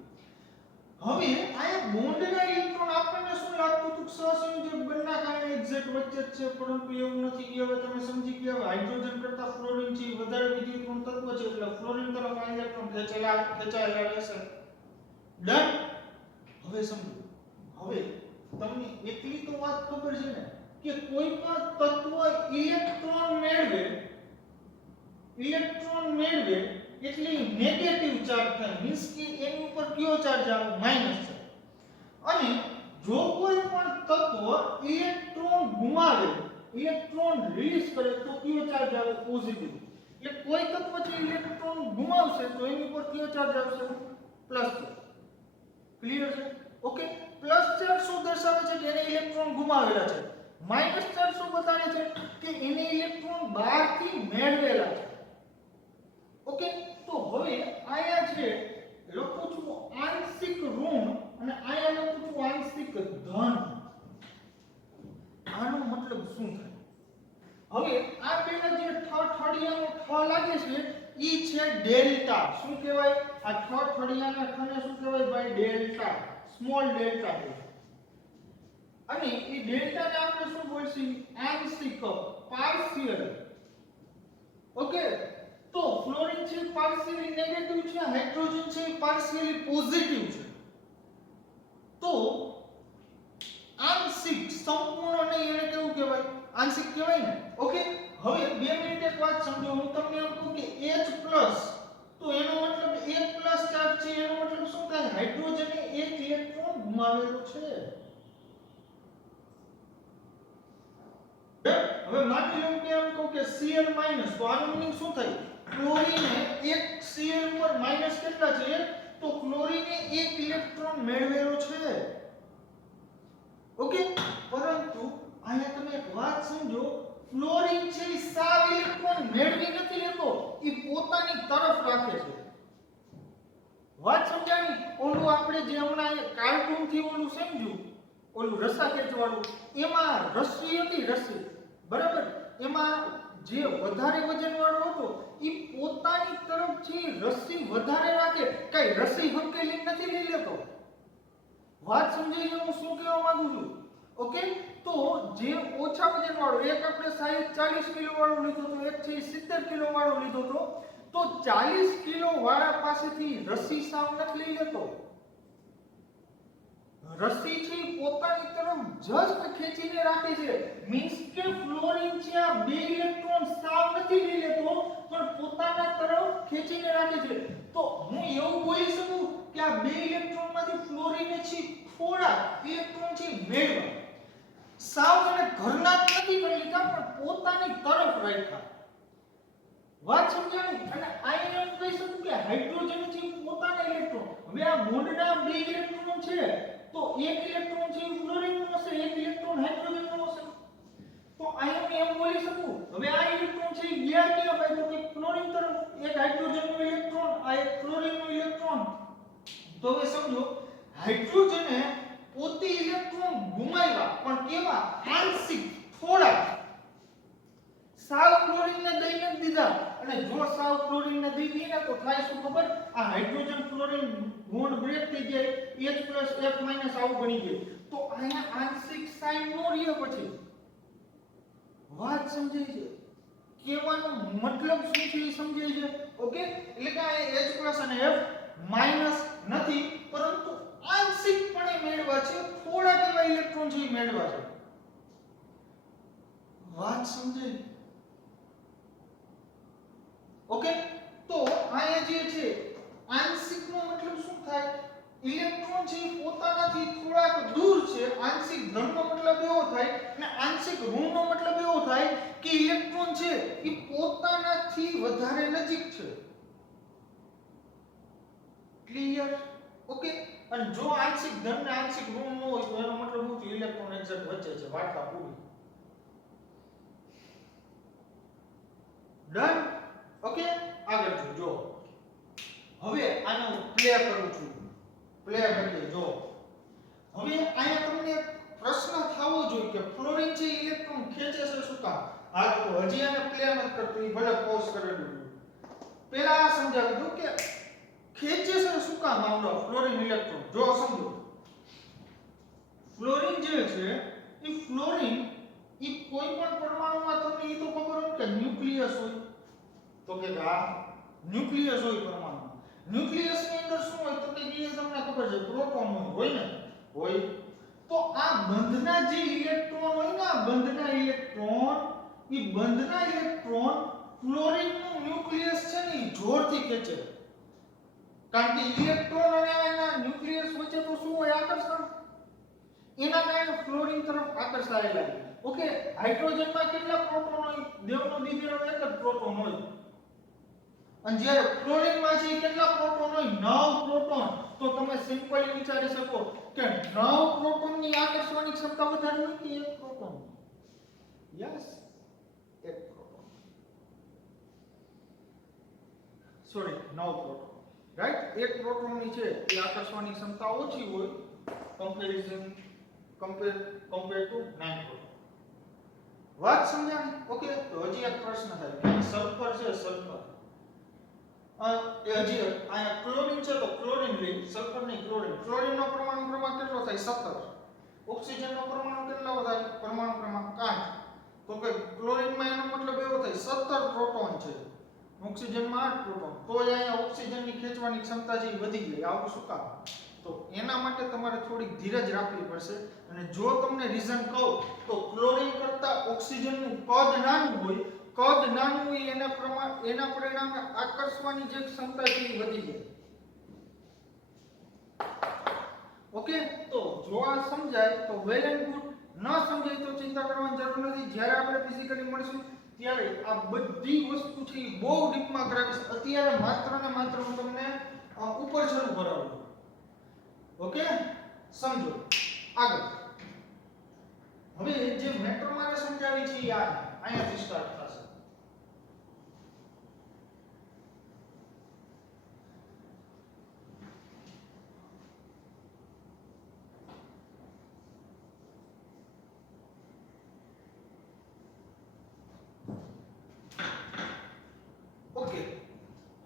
હવે આયા બોન્ડના ઇલેક્ટ્રોન આપણને શું લાગતું હતું? સહસંયોજક બંધના કારણે એક્ઝેક્ટ વચ્ચે જ છે, પરંતુ એવું નથી. હવે તમે સમજી ગયા, હાઇડ્રોજન કરતા ફ્લોરિન છે વધારે વિદ્યુતઋણ તત્વ છે, એટલે ફ્લોરિન તરફ આ ઇલેક્ટ્રોન ખેંચાયેલા રહેશે. ડન. હવે સમજો, હવે તમને એટલી તો વાત ખબર છે ને કે કોઈ પણ તત્વ ઇલેક્ટ્રોન મેળવે એટલે નેગેટિવ ચાર્જ થાય, મીન્સ કે એની ઉપર કયો ચાર્જ આવે? Minus charge. અને જો કોઈ પણ તત્વ ઇલેક્ટ્રોન ગુમાવે, ઇલેક્ટ્રોન રિલીઝ કરે તો કયો ચાર્જ આવે? પોઝિટિવ. એટલે કોઈ તત્વ જે ઇલેક્ટ્રોન ગુમાવશે તો એની ઉપર કયો ચાર્જ આવશે? Plus charge. ક્લિયર છે? ઓકે. પ્લસ ચાર્જ શું દર્શાવે છે? કે એને ઇલેક્ટ્રોન ગુમાવેલા છે. માઈનસ ચાર્જ શું બતાવે છે? કે એને ઇલેક્ટ્રોન બહારથી મેળવેલા છે. ઓકે. તો હવે આયા છે લખું છું આંશિક ઋણ અને આયા લખું છું આંશિક ધન. આનો મતલબ શું થાય? હવે આ પેલા જે થડિયાનો થ લાગે છે ઈ છે ડેલ્ટા. શું કહેવાય? આ થડિયાના થને શું કહેવાય ભાઈ? ડેલ્ટા, સ્મોલ ડેલ્ટા કહેવાય. અને ઈ ડેલ્ટાને આપણે શું બોલશું? આંશિક, પાર્શિયલ. ઓકે. તો ફ્લોરિન છે પાર્શિયલી નેગેટિવ છે, હાઇડ્રોજન છે પાર્શિયલી પોઝિટિવ છે. તો આંશિક, સંપૂર્ણ નહીં, એને કેવું કહેવાય? આંશિક કહેવાય ને. ઓકે. હવે 2 મિનિટ એક વાત સમજો. હું તમને એમ કહું કે H+ તો એનો મતલબ 1+ ચાર્જ છે, એનો મતલબ શું થાય? હાઇડ્રોજને એક ઇલેક્ટ્રોન ગુમાવેલો છે. હવે માની લો કે એમ કહું કે Cl- તો આનો મીનિંગ શું થાય? ક્લોરીને એક Cl ઉપર માઈનસ કેટલા છે? તો ક્લોરીને એક ઇલેક્ટ્રોન મેળવેલો છે. ઓકે. પરંતુ અહીંયા તમે એક વાત સમજો, ફ્લોરિન છે એ સાવ ઇલેક્ટ્રોન મેળવી નથી લેતો, એ પોતાની તરફ રાખે છે. વાત સમજાણી? ઓલું આપણે જે હમણાં કાર્ટૂન થી ઓલું સમજ્યું, ઓલું રસ્સા ખેંચવાળું, એમાં રસ્સી હતી, રસ્સી, બરાબર? એમાં જે વધારે વજન વાળો હતો એ પોતાની તરફથી રસ્સી વધારે રાખે, કઈ રસ્સી હંકેલી નથી લઈ લેતો. વાત સમજાઈ? હું શું કહેવા માંગુ છું? ઓકે. તો જે ઓછા વજન વાળો, એક આપણે 40 કિલો વાળો લીધો તો, એક છે 70 કિલો વાળો લીધો તો 40 કિલો વાળા પાસેથી રસ્સી સાવ નથી લઈ લેતો. રસ્સી છે પોતાની તરફ જસ્ટ ખેંચીને રાખે છે. મીન્સ કે ફ્લોરિન છે આ 2 ઇલેક્ટ્રોન સાવ નથી લઈ લેતો, પણ પોતાના તરફ ખેંચીને રાખે છે. તો હું એવું બોલી શકું કે આ 2 ઇલેક્ટ્રોનમાંથી ફ્લોરિને છે થોડા ઇલેક્ટ્રોન છે મેળવા, સાવ એને ઘરના જ નથી કરી લીધા, પણ પોતાની તરફ રાખ્યા. વાત સમજાણી? અને આ એમ કહી શકું કે હાઇડ્રોજન છે પોતાના ઇલેક્ટ્રોન. હવે આ બોન્ડના 2 ઇલેક્ટ્રોન છે તો એક ઇલેક્ટ્રોન છે ફ્લોરિનનો હશે, એક ઇલેક્ટ્રોન હાઇડ્રોજનનો હશે. તો અહીંયા એમ બોલી શકું, હવે આ ઇલેક્ટ્રોન છે ગયા ક્યાં ભાઈ? તો કે ફ્લોરિન તરફ. એક હાઇડ્રોજનનો ઇલેક્ટ્રોન, આ એક ફ્લોરિનનો ઇલેક્ટ્રોન. તો હવે સમજો, હાઇડ્રોજને પોતે ઇલેક્ટ્રોન ગુમાવ્યા, પણ કેવા? આંશિક, થોડા. સાવ ફ્લોરિનને દઈ નથી દીધા. અને જો સાવ ફ્લોરિનને દઈ દઈએ ને તો થાય શું ખબર? આ હાઇડ્રોજન ફ્લોરિન બોન્ડ બ્રેક થઈ જાય, H+F- આવું બની જાય. તો અહીંયા આંશિક સાઇન નો રહે પછી વાત સમજાય છે કહેવાનો મતલબ શું છે એ સમજાય છે ઓકે એટલે કે આ H+ અને F માઈનસ નથી પરંતુ આંશિકપણે મેળવા છે થોડા એવા ઇલેક્ટ્રોન છે મેળવા છે વાત સમજાય ઓકે તો અહીંયા જે છે આંશિકનો મતલબ શું થાય ઇલેક્ટ્રોન છે પોતાનાથી થોડાક દૂર છે આંશિક ધનનો મતલબ એવો થાય અને આંશિક ઋણનો મતલબ એવો થાય કે ઇલેક્ટ્રોન છે એ પોતાનાથી વધારે નજીક છે ક્લિયર ઓકે અને જો આંશિક ધન ને આંશિક ઋણ ન હોય તો એનો મતલબ શું છે ઇલેક્ટ્રોન એક્ઝેક્ટ વચ્ચે છે વાર્તા પૂરી ડન ઓકે આગળ જો હવે આનો પ્લે કરું છું પ્લે કરીએ જો હવે અહીંયા તમને પ્રશ્ન થવો જોઈએ કે ફ્લોરિન છે ઇલેક્ટ્રોન ખેંચે છે શું કામ હા તો હજી આને પ્લે નથી કરતું એ ભલે પોઝ કરેલું પહેલા આ સમજાવી દઉં કે ખેંચે છે શું કામ આવડો ફ્લોરિન ઇલેક્ટ્રોન જો સમજો ફ્લોરિન જે છે એ ફ્લોરિન એ કોઈ પણ પરમાણુમાં તમને એ તો ખબર હોય કે ન્યુક્લિયસ હોય તો કે આ ન્યુક્લિયસ હોય પરમાણુ ન્યુક્લિયસ ની અંદર શું હોય તો કે એ તમને ખબર છે પ્રોટોન હોય ને હોય તો આ બંધના જે ઇલેક્ટ્રોન હોય ને આ બંધના ઇલેક્ટ્રોન ફ્લોરિન નું ન્યુક્લિયસ છે ને જોરથી ખેંચે કારણ કે ઇલેક્ટ્રોન અને એના ન્યુક્લિયસ વચ્ચે તો શું હોય આકર્ષણ એના કારણે ફ્લોરિન તરફ આકર્ષાયેલા ઓકે હાઇડ્રોજનમાં કેટલા પ્રોટોન હોય દેવનો દીકરો એક જ પ્રોટોન હોય અને જ્યારે ક્લોરીનમાં છે કેટલા પ્રોટોન હોય 9 પ્રોટોન તો તમે સિમ્પલી વિચારી શકો કે 9 પ્રોટોનની આકર્ષવાની ક્ષમતા વધારે હોય કે એક પ્રોટોન યસ એક પ્રોટોન સોરી 9 પ્રોટોન રાઈટ એક પ્રોટોનની છે એ આકર્ષવાની ક્ષમતા ઓછી હોય કમ્પેર ટુ 9 પ્રોટોન વાત સમજાણી ઓકે તો હજી એક પ્રશ્ન થાય કે સલ્ફર છે સલ્ફર હજી અહીંયા ક્લોરીન છે તો ક્લોરીન લઈ સલ્ફર નહીં ક્લોરીનનો પરમાણુ ક્રમાંક કેટલો થાય 17 ઓક્સિજનનો પરમાણુ કેટલો થાય પરમાણુ ક્રમાંક 8 તો કે ક્લોરીનમાં એનો મતલબ એવો થાય 17 પ્રોટોન છે ઓક્સિજનમાં 8 પ્રોટોન તો અહીંયા ઓક્સિજનની ખેંચવાની ક્ષમતા છે એ વધી ગઈ આવું શું કામ તો એના માટે તમારે થોડી ધીરજ રાખવી પડશે અને જો તમને રીઝન કહું તો ક્લોરીન કરતા ઓક્સિજનનું કદ નાનું હોય એના પરિણામે આકર્ષવાની જે ક્ષમતા છે એ વધી જાય ઓકે તો જો આ સમજાય તો વેલ એન્ડ ગુડ ન સમજાય તો ચિંતા કરવાની જરૂર નથી જ્યારે આપણે ફિઝિકલી મળશું ત્યારે આ બધી વસ્તુ છે એ બહુ ડીપમાં કરાવીશ અત્યારે માત્ર ને માત્ર હું તમને ઉપર શરૂ કરાવું ઓકે સમજો આગળ હવે જે મેટર મારે સમજાવી છે એ અહીંયાથી સ્ટાર્ટ થશે ઓકે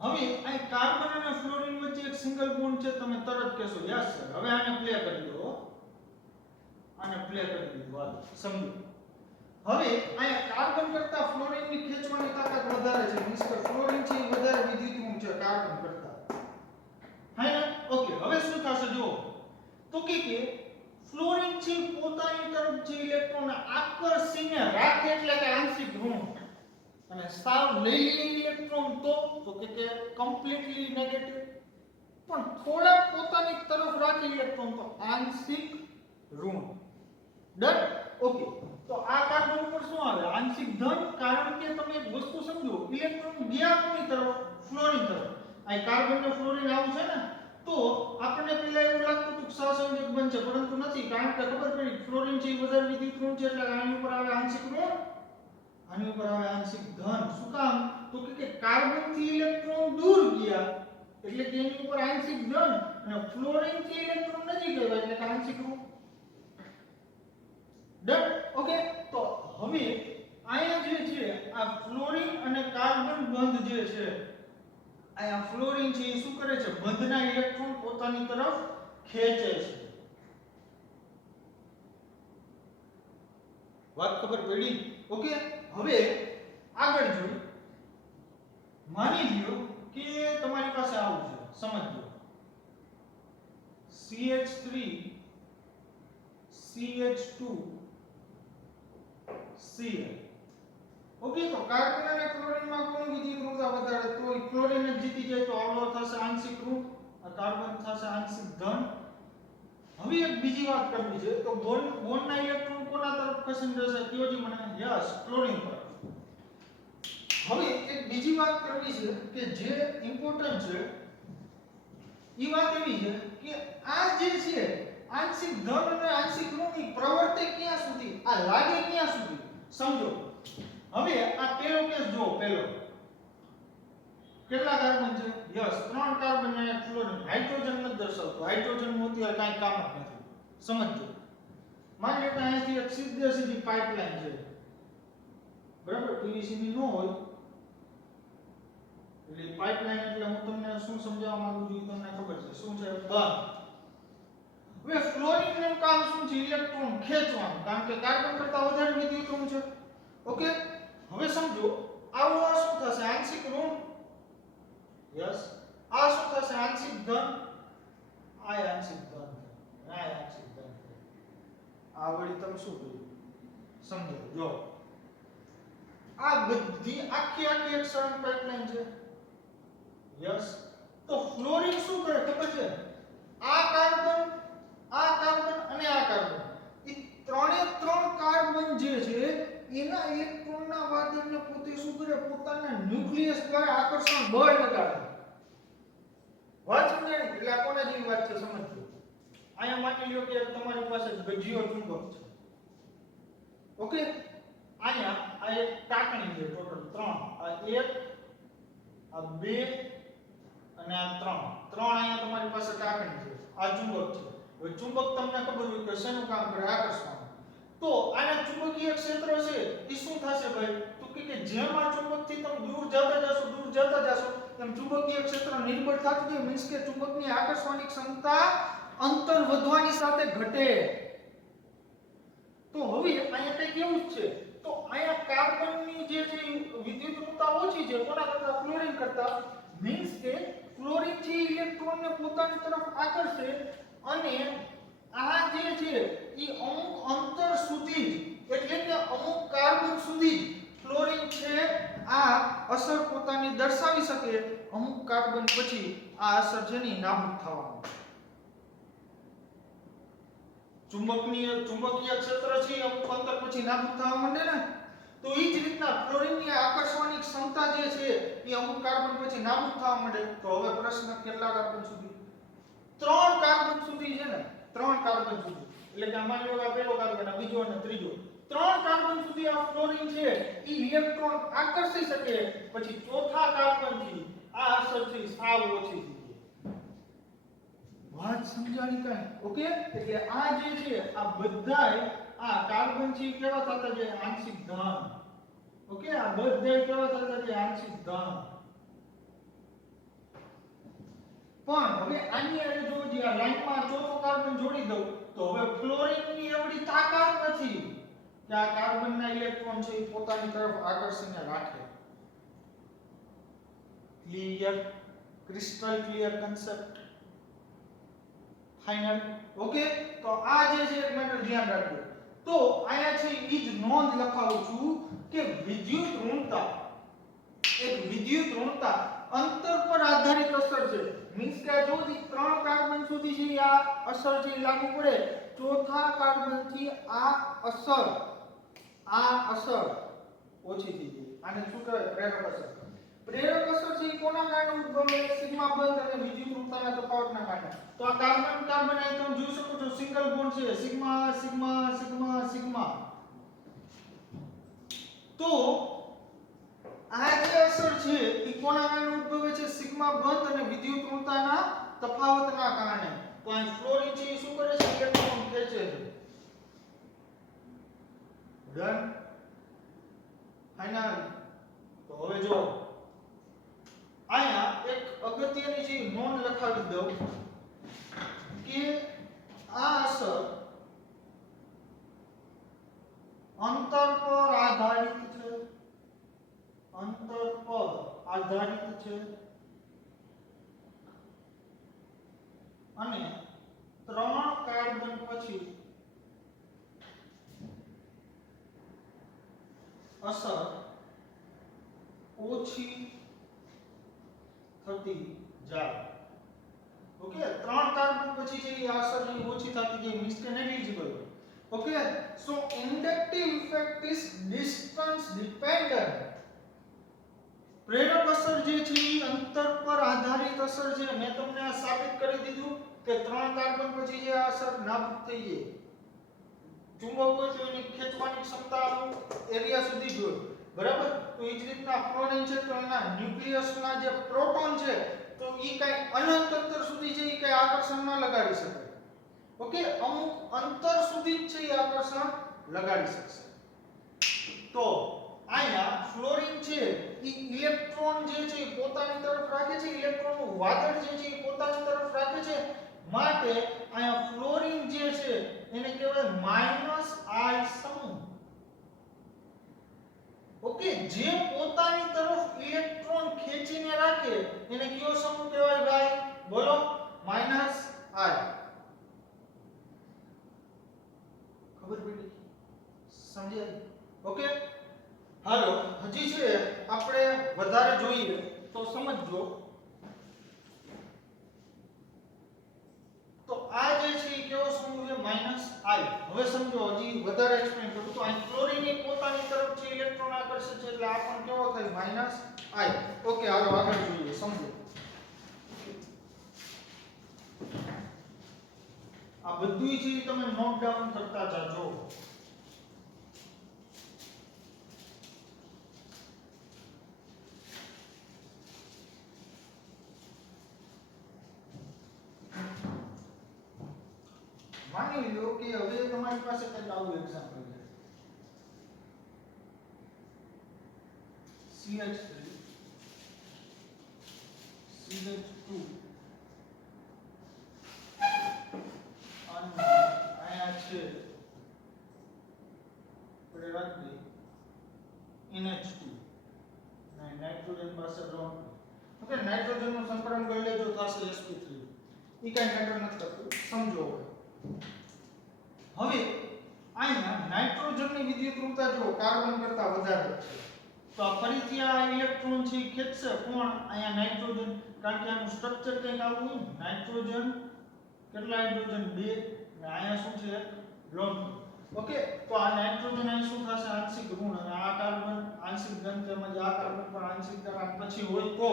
હવે આ કાર્બન અને ફ્લોરિન વચ્ચે એક સિંગલ બોન્ડ છે તમે તરત કહેશો યસ સર હવે આને પ્લે કરી દો હાલ સમજો હવે આ કાર્બન કરતા ફ્લોરિનની ખેંચવાની તાકાત વધારે છે મીન્સ કે ફ્લોરિન છે એ વધારે વિદ્યુતઋણ છે કાર્બન કરતા હા ને ઓકે હવે શું થશે જો તો કે ફ્લોરિન છે પોતાની તરફ જે ઇલેક્ટ્રોન આકર્ષીને રાખે એટલે કે આંશિક ઋણ અને સાવ લઈ ઇલેક્ટ્રોન તો કે કમ્પ્લીટલી નેગેટિવ પણ થોડા પોતાની તરફ રાખે ઇલેક્ટ્રોન તો આંશિક ઋણ ડન ઓકે તો આ કાર્બન ઉપર શું આવે આંશિક ધન કારણ કે તમે એક વસ્તુ સમજો ઇલેક્ટ્રોન ગયા કોની તરફ ફ્લોરિન તરફ આ કાર્બન ને ફ્લોરિન આવું છે ને તો આપણને પહેલા એવું લાગતું હતું કે સહસંયોજક બનશે પરંતુ નથી કારણ કે ખબર પડી ફ્લોરિન છે વધારે વિદ્યુતઋણ છે એટલે આની ઉપર આવે આંશિક ઋણ આની ઉપર આવે આંશિક ધન શું કામ તો કે કાર્બન થી ઇલેક્ટ્રોન દૂર ગયા એટલે કે એની ઉપર આંશિક ધન અને ફ્લોરિન થી ઇલેક્ટ્રોન નજીક આવ્યા એટલે કે આંશિક ઋણ ડન ઓકે તો હવે અહીંયા જે છે આ ફ્લોરિન અને કાર્બન બંધ જે છે આ ફ્લોરિન છે એ શું કરે છે બંધના ઇલેક્ટ્રોન પોતાની તરફ ખેંચે છે વાત ખબર પડી? ઓકે, હવે આગળ જોઈએ. માની લ્યો કે તમારી પાસે આવું છે, સમજો CH3 CH2 Cl. ઓકે, તો કાર્બન અને ક્લોરીન માં કોની વિદ્યુતઋણતા વધારે? તો ક્લોરીન જ જીતી જાય તો આવડો થશે આંશિક ઋણ, આ કાર્બન થશે આંશિક ધન. હવે એક બીજી વાત કરવી છે, તો બોન્ડના ઇલેક્ટ્રોન કોના તરફ ખસીને જશે? કયો જી મને? યસ, ક્લોરીન તરફ. હવે એક બીજી વાત કરવી છે કે જે ઇમ્પોર્ટન્ટ છે, એ વાત એવી છે કે આ જે છે આંશિક ધન અને આંશિક ઋણની પ્રવૃત્તિ ક્યાં સુધી, આ લાગે ક્યાં સુધી, સમજો. હવે આ પહેલો કેસ જો, પહેલો કેટલા કાર્બન છે? યસ, 3 કાર્બન અને ક્લોરીન. હાઇડ્રોજન નથી દર્શાવતો, હાઇડ્રોજન નું અત્યારે કાંઈ કામ જ નથી. સમજો, માની લો કે અહીંથી એક સીધી પાઇપલાઇન છે, બરાબર? પીવીસી ની ન હોય એટલે પાઇપલાઇન એટલે હું તમને શું સમજાવવા માંગુ છું તમને ખબર છે શું છે? બંધ. હવે ફ્લોરિન નું કામ શું છે? ઇલેક્ટ્રોન ખેંચવાનું, કારણ કે કાર્બન કરતા વધારે વિદ્યુતઋણ છે. ઓકે, હવે સમજો આવું આ શું થશે? આંશિક ઋણ. યસ, આ શું થશે? આંશિક ધન. આ આંશિક ધન, આ આંશિક ધન. આ વળી તમે શું કર્યું સમજો. જો આ બધી આખી એક સળંગ પાઇપલાઇન છે. યસ, તો ફ્લોરિન શું કરે ખબર છે? આ કાર્બન અને આ કાર્બન, એ ત્રણ કાર્બન જે છે એના ઇલેક્ટ્રોનના વાદળને પોતે શું કરે? પોતાના ન્યુક્લિયસ દ્વારા આકર્ષણ બળ લગાડે. વાત સમજાણી? એટલે આ કોના જેવી વાત છે સમજજો. અહીંયા માની લ્યો કે તમારી પાસે ગજિયો ચુંબક છે. ઓકે, અહીંયા આ એક ટાંકણી છે, ટોટલ 3. આ 1, આ 2 અને આ 3. અહીંયા તમારી પાસે ટાંકણી છે, આ ચુંબક છે. હવે ચુંબક તમને ખબર હોય કે શેનું કામ કરે? આકર્ષવાનું. તો આના ચુંબકીય ક્ષેત્ર છે એ શું થશે ભાઈ? તો કે જેમ આ ચુંબકથી તમે દૂર જતા જશો તેમ ચુંબકીય ક્ષેત્ર નિર્બળ થતું જાય. મીન્સ કે ચુંબકની આકર્ષવાની ક્ષમતા અંતર વધવાની સાથે ઘટે. તો હવે અહીંયા કંઈક એવું જ છે. તો અહીંયા કાર્બનની જે છે વિદ્યુતઋણતા ઓછી છે કોના કરતા? ક્લોરીન કરતા. મીન્સ કે ક્લોરીન છે ઇલેક્ટ્રોનને પોતાની તરફ આકર્ષે અને આ જે છે એ અમુક અંતર સુધી જ, એટલે કે અમુક કાર્બન સુધી જ ક્લોરીન છે આ અસર પોતાની દર્શાવી શકે. અમુક કાર્બન પછી આ અસર જેની નાબૂદ થવાનું. ચુંબકીય ક્ષેત્ર છે અમુક અંતર પછી નાબૂદ થવા માંડે ને, તો એ જ રીતના ક્લોરીનની આકર્ષવાની ક્ષમતા જે છે એ અમુક કાર્બન પછી નાબૂદ થવા માંડે. તો હવે પ્રશ્ન કેટલા કાર્બન સુધી? 3 કાર્બન સુધી છે ને, 3 કાર્બન સુધી. એટલે કે માની લો કે આ પહેલો કાર્બન, આ બીજો અને ત્રીજો, 3 કાર્બન સુધી આ ફ્લોરિન છે એ ઇલેક્ટ્રોન આકર્ષી શકે. પછી ચોથા કાર્બન થી આ અસર છે સાવ ઓછી થઈ જાય. વાત સમજાણી કાંઈ? ઓકે, એટલે આ જે છે આ બધાય આ કાર્બન છે કેવા થતા જાય? આંશિક ધન. ઓકે, આ બધાય કેવા થતા જાય? આંશિક ધન. પણ હવે આની અંદર જો જે આ લાઈનમાં ચોથો કાર્બન જોડી દઉં તો હવે ફ્લોરિનની એવડી તાકાત નથી કે આ કાર્બનના ઇલેક્ટ્રોન છે એ પોતાની તરફ આકર્ષીને રાખે. Clear? Crystal clear concept? Final? Okay, તો આ જે છે એક મેટર ધ્યાન રાખજો. તો આયા છે ઈ જ નોંધ લખાવું છું કે વિદ્યુત ઋણતા અંતર પર આધારિત અસર છે. મીન્સ કે જો 3 કાર્બન સુધી છે આ અસર છે લાગુ પડે, ચોથા કાર્બન થી આ અસર ઓછી થઈ જાય. આને શું કહેવાય? પ્રેરક અસર. પ્રેરક અસર છે કોના કારણે ઉદ્ભવે? સિગ્મા બંધ અને વિદ્યુત ઋણતાના તફાવતના કારણે. તો આ કાર્બન અહીં તમે જોઈ શકો છો સિંગલ બોન્ડ છે, સિગ્મા સિગ્મા સિગ્મા સિગ્મા. તો આ જે અસર છે એ કોના કારણે ઉદ્ભવે છે? સિગ્મા બંધ અને વિદ્યુત ઋણતાના તફાવતના કારણે. તો અહીં ફ્લોરિન છે શું કરે છે? ઇલેક્ટ્રોન ખેંચે છે. ડન? ફાઇનલ? તો હવે જો અહીંયા એક અગત્યની છે નોંધ લખાવી દઉં કે આ અસર અંતર પર આધારિત છે, અંતર પર આધારિત છે અને 3 કાર્બન પછી અસર ઓછી થતી જાય. ઓકે, 3 કાર્બન પછી જે આ અસર જે ઓછી થતી જાય મીન્સ કે negligible. Okay, so inductive effect is distance dependent. પ્રેરક અસર જે છે એ અંતર પર આધારિત અસર છે. મેં તમને આ સાબિત કરી દીધું કે 3 કાર્બન પછી જે આ અસર નાબૂદ થઈ જાય. ચુંબક હોય તો એની ખેંચવાની ક્ષમતા એરિયા સુધી જોઈ, બરાબર. તો એ જ રીતના ફ્લોરિન છે તો એના ન્યુક્લિયસના જે પ્રોટોન છે તો ઈ કઈ અનંત અંતર સુધી છે, ઈ કઈ આકર્ષણ ન લગાડી શકે. ઓકે, અમુક અંતર સુધી જ છે એ આકર્ષણ લગાડી શકશે. તો અહીંયા ફ્લોરિન છે ઈ ઇલેક્ટ્રોન જે છે એ પોતાની તરફ રાખે છે, ઇલેક્ટ્રોનનું વાદળ જે છે એ પોતાની તરફ રાખે છે. માટે અહીંયા ફ્લોરિન જે છે એને કહેવાય -I સમૂહ. ઓકે, જે પોતાની તરફ ઇલેક્ટ્રોન ખેંચીને રાખે એને કયો સમૂહ કહેવાય ભાઈ? બોલો, -I. ખબર પડી? સમજ્યા? ઓકે, હાલો હજી છે આપણે વધારે જોઈએ તો સમજજો. તો આ જે છે એ કેવો સમૂહ છે? -I. હવે સમજો, હજી વધારે એક્સપ્લેન કરું તો અહીં ક્લોરીન એ પોતાની તરફ છે ઇલેક્ટ્રોન આકર્ષે છે એટલે આ પણ કેવો થાય? -I. ઓકે, હાલો આગળ જોઈએ, સમજો. આ બધું છે તમે નોટ ડાઉન કરતા જાજો. માની લો કે હવે તમારી પાસે કંઈક આવું એક્ઝામ્પલ છે. CH3 CH2 અને આયા છે આપણે રાખી NH2 ને નાઇટ્રોજન પાસે લોન. ઓકે, નાઇટ્રોજન નું સંકરણ કરી લેજો થશે sp3. ઈ કઈ મેટર નથી કરતું, સમજો. હવે અહીંયા નાઇટ્રોજનની વિદ્યુતઋણતા જો કાર્બન કરતા વધારે છે તો ફરીથી આ ઇલેક્ટ્રોન છે ખેંચશે કોણ? અહીંયા નાઇટ્રોજન. કારણ કે આનું સ્ટ્રક્ચર કંઈક આવું હોય. નાઇટ્રોજન કેટલા હાઇડ્રોજન? 2 અને અહીંયા શું છે? લોન. ઓકે, તો આ નાઇટ્રોજન અહીં શું થશે? આંશિક ઋણ. અને આ કાર્બન આંશિક ધન, તેમજ આ કાર્બન પણ આંશિક ધન પછી હોય તો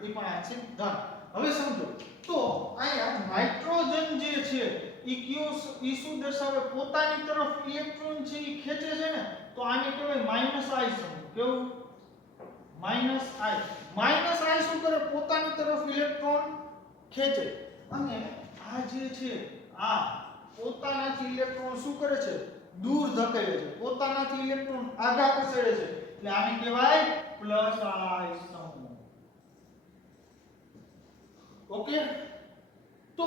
એ પણ આંશિક ધન. હવે સમજો, તો અહીંયા નાઇટ્રોજન જે છે ઈ શું દર્શાવે? પોતાની તરફ ઇલેક્ટ્રોન છે ઈ ખેંચે છે ને, તો આને કહેવાય -I સમૂહ. કેવું? -I. -I શું કરે? પોતાની તરફ ઇલેક્ટ્રોન ખેંચે. અને આ જે છે આ પોતાનાથી ઇલેક્ટ્રોન શું કરે છે? દૂર ધકેલે છે. પોતાનાથી ઇલેક્ટ્રોન આગા ખસેડે છે એટલે આને કહેવાય +I સમૂહ. ઓકે, તો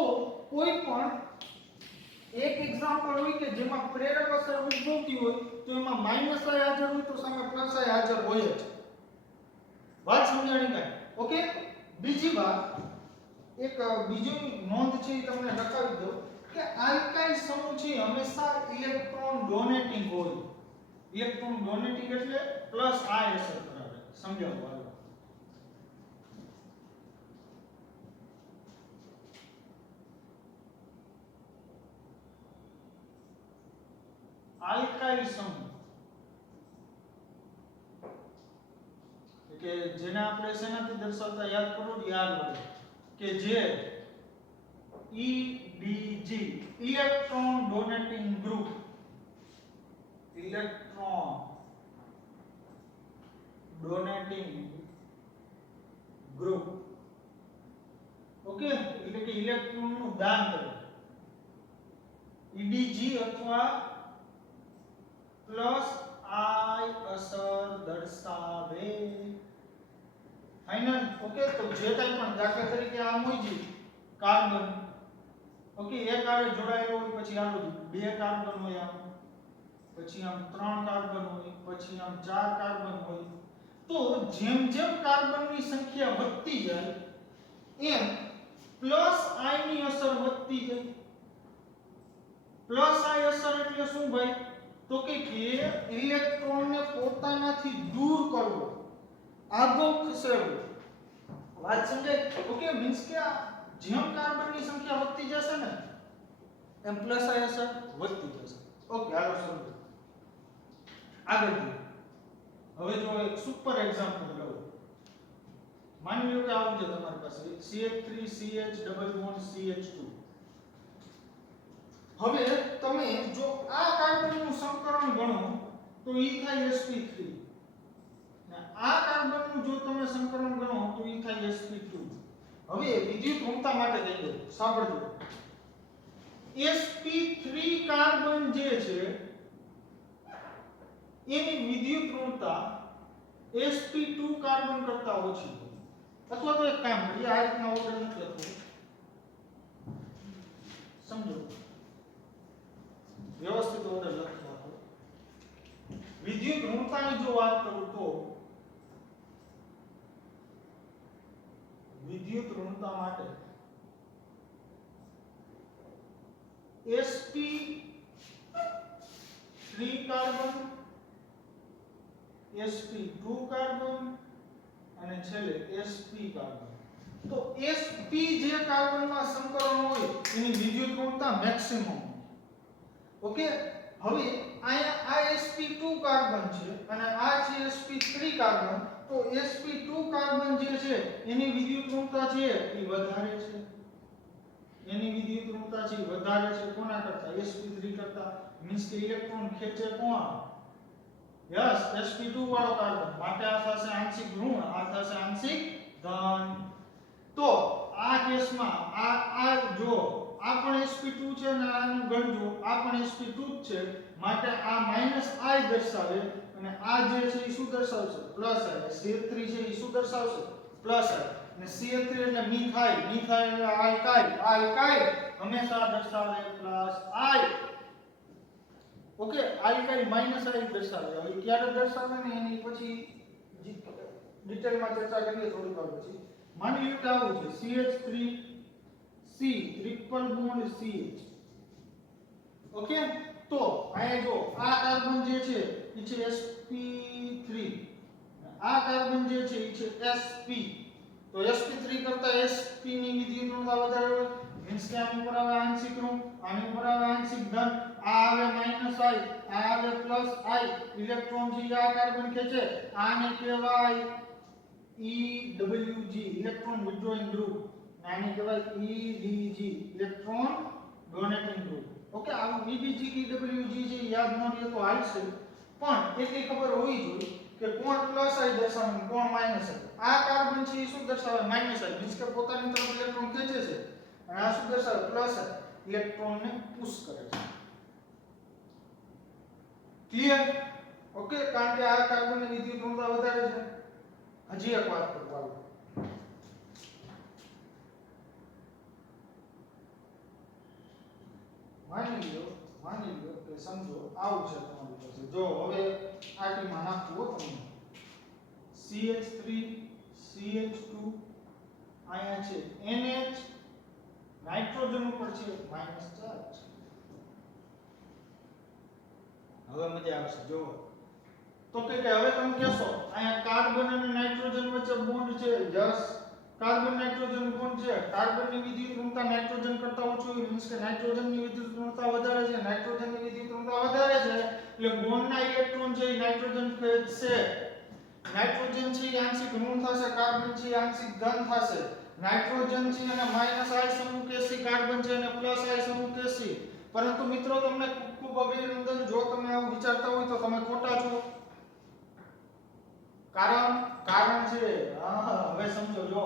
કોઈ પણ એક એક્ઝામ્પલ હોય કે જેમાં પ્રેરક અસર ઉદ્ભવતી હોય તો એમાં -I હાજર હોય તો સામે +I હાજર હોય જ. વાત સમજાણી કાંઈ? ઓકે, બીજી વાત, એક બીજી નોંધ છે એ તમને લખાવી દઉં કે આલ્કાઇલ સમૂહ છે હંમેશા ઇલેક્ટ્રોન ડોનેટિંગ હોય. ઇલેક્ટ્રોન ડોનેટિંગ એટલે +I અસર કરાવે. સમજાવો હાલો. આલ્કાઇલ સમૂહ કે જેને આપણે શેનાથી દર્શાવતા યાદ કરો? યાદ કરો કે જે EDG electron donating group, electron donating group. Okay, એટલે કે ઇલેક્ટ્રોન નું દાન કરે. EDG અથવા +I અસર દર્શાવે. ફાઇનલ. ઓકે, તો જે કંઈ પણ દાખલા તરીકે આ મોઈજી કાર્બન, ઓકે, એક આરે જોડાયેલો હોય પછી આ બધું 2 કાર્બન હોય આમ, પછી આમ 3 કાર્બન હોય, પછી આમ 4 કાર્બન હોય. તો જેમ જેમ કાર્બનની સંખ્યા વધતી જાય એમ પ્લસ આઈ ની અસર વધતી જાય. પ્લસ આઈ અસર એટલે શું ભાઈ? તો કે ઇલેક્ટ્રોનને પોતાનાથી દૂર કરવો, આગો ખસેડવો. વાત સમજાય? ઓકે, મીન્સ કે જેમ કાર્બનની સંખ્યા વધતી જશે ને એમ પ્લસ આઈ અસર વધતી જશે. ઓકે, હાલો સમજો. આગળ જોઈએ. હવે જો એક સુપર એક્ઝામ્પલ લઉં. માની લો કે આવું છે તમારી પાસે CH3CH ડબલ બોન્ડ CH2. હવે તમે જો આ કાર્બનનું સંકરણ ગણો તો ઈ થાય sp3. ને આ કાર્બનનું જો તમે સંકરણ ગણો તો ઈ થાય sp2. હવે વિદ્યુત ઋણતા માટે થઈ ગયું. સાંભળજો. sp3 કાર્બન જે છે એની વિદ્યુત ઋણતા sp2 કાર્બન કરતા ઓછી છે. અથવા તો એક કામ કરીએ, આ રીતના ઓર્ડર નથી લખવો, સમજો, વ્યવસ્થિત ઓર્ડર લખી નાખો. વિદ્યુત ઋણતાની જો વાત કરું તો વિદ્યુત ઋણતા માટે sp3 કાર્બન, sp2 કાર્બન અને છેલ્લે sp કાર્બન. તો sp જે કાર્બનમાં સંકરણ હોય એની વિદ્યુત ઋણતા મેક્સિમમ. ઓકે, હવે આ sp2 કાર્બન છે અને આ છે sp3 કાર્બન. તો sp2 કાર્બન જે છે એની વિદ્યુત ઋણતા છે એ વધારે છે. એની વિદ્યુત ઋણતા છે વધારે છે કોના કરતા? sp3 કરતા. મીન્સ કે ઇલેક્ટ્રોન ખેંચે કોણ? યસ, sp2 વાળો કાર્બન. માટે આ થશે આંશિક ઋણ, આ થશે આંશિક ધન. તો આ કેસમાં આ જો આ પણ sp2 છે અને આનું ગણજો આ પણ sp2 જ છે. માટે આ -i દર્શાવે અને આ જે છે એ શું દર્શાવશે? Plus i. CH3 છે એ શું દર્શાવશે? Plus i. અને CH3 એટલે મિથાઇલ, મિથાઇલ એટલે આલ્કાઇલ, આલ્કાઇલ હંમેશા દર્શાવે plus i. Okay, alkyl -i દર્શાવે. હવે ક્યારે દર્શાવે ને એની પછી ડિટેલમાં ચર્ચા કરીએ થોડી વાર પછી. માની લો કે આવું છે CH3C triple bond CH. Okay, તો અહીંયા જો આ કાર્બન જે છે એ છે sp3, આ કાર્બન જે છે એ છે sp. તો sp3 કરતા sp ની વિદ્યુત ઋણતા વધારે હોય. મીન્સ કે આની ઉપર આવે આંશિક ઋણ, આની ઉપર આવે આંશિક ધન, આ આવે -i, આ આવે +i. ઇલેક્ટ્રોન જે આ કાર્બન ખેંચે આને કહેવાય EWG, ઇલેક્ટ્રોન વિથડ્રોઈંગ ગ્રુપ. આને કહેવાય EDG, electron donating group. Okay, આવું EDG કે EWG જે યાદ ન રહે તો હાલશે, પણ એટલી ખબર હોવી જોઈએ કે કોણ +i દર્શાવે કોણ -i. આ કાર્બન છે એ શું દર્શાવે? -i. મીન્સ કે પોતાની તરફ ઇલેક્ટ્રોન ખેંચે છે અને આ શું દર્શાવે? +i, ઇલેક્ટ્રોનને પુશ કરે છે. ક્લિયર? ઓકે, કારણ કે આ કાર્બનની વિદ્યુત ઋણતા વધારે છે. હજી એક વાત કરું હાલો. માની લો કે સમજો આવું છે તમારી પાસે. જો હવે આ ટીમાં નાખવું તમને CH3 CH2 અહીંયા છે NH, નાઇટ્રોજન ઉપર છે માઈનસ ચાર્જ. હવે મજા આવશે. જો તો કે હવે તમે કહેશો અહીંયા કાર્બન અને નાઇટ્રોજન વચ્ચે બોન્ડ છે. યસ, કાર્બન નાઇટ્રોજન બોન્ડ છે. કાર્બનની વિદ્યુત ઋણતા નાઇટ્રોજન કરતા ઓછી હોય. મીન્સ કે નાઇટ્રોજનની વિદ્યુત ઋણતા વધારે છે, નાઇટ્રોજનની વિદ્યુત ઋણતા વધારે છે એટલે બોન્ડના ઇલેક્ટ્રોન છે એ નાઇટ્રોજન ખેંચશે. નાઇટ્રોજન છે એ આંશિક ઋણ થશે, કાર્બન છે એ આંશિક ધન થશે. નાઇટ્રોજન છે અને -i સમૂહ કેસી, કાર્બન છે અને +i સમૂહ કેસી. પરંતુ મિત્રો તમને ખૂબ અભિનંદન, જો તમે આવું વિચારતા હોય તો તમે ખોટા છો. કારણ છે હવે સમજો. જો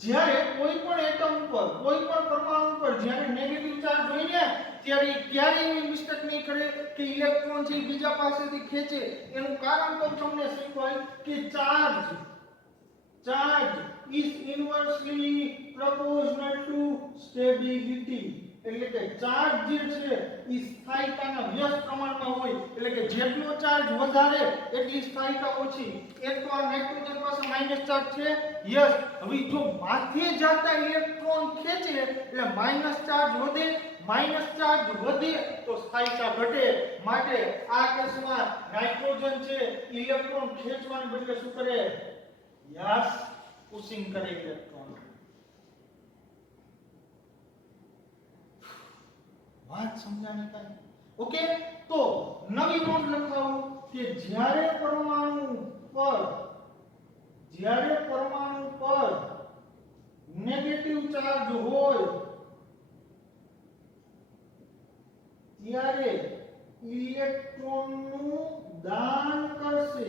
જ્યારે કોઈ પણ એટમ ઉપર, કોઈ પણ પરમાણુ ઉપર જ્યારે નેગેટિવ ચાર્જ હોય ને ત્યારે ક્યારેય એવી મિસ્ટેક નહીં કરે કે ઇલેક્ટ્રોન છે બીજા પાસેથી ખેંચે. એનું કારણ તો તમને શીખવાય કે charge is inversely proportional to stability. એટલે કે ચાર્જ જે છે એ સ્થાયીતાના વ્યસ્ત પ્રમાણમાં હોય. એટલે જેટલો ચાર્જ વધારે એટલી સ્થાયિકતા ઓછી. એક તો આ નાઇટ્રોજન પાસે માઈનસ ચાર્જ છે, યસ. હવે જો માથે જતા ઇલેક્ટ્રોન ખેંચે એટલે માઈનસ ચાર્જ વધે, માઈનસ ચાર્જ વધે તો સ્થાયિકતા ઘટે. માટે આ કેસમાં નાઇટ્રોજન છે ઇલેક્ટ્રોન ખેંચવાને બદલે શું કરે? યસ, પુશિંગ કરે ઇલેક્ટ્રોન. વાત સમજાણી કાઈ? ઓકે, તો નવી નોંધ લખાવો કે જ્યારે પરમાણુ પર નેગેટિવ ચાર્જ હોય ત્યારે ઇલેક્ટ્રોનનું દાન કરશે,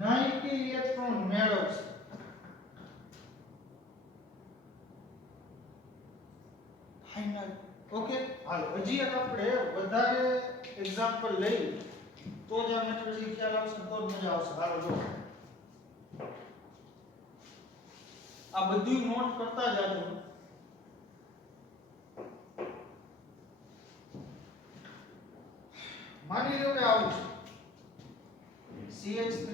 નહીં કે ઇલેક્ટ્રોન મેળવશે. ફાઇનલ. ઓકે, હાલ હજી એક આપણે વધારે એક્ઝામ્પલ લઈ તો જ આ મેથડથી ખ્યાલ આવશે, તો જ મજા આવશે. હાલો જો આ બધું નોટ કરતા જાજો. માની લો કે આવું છે CH3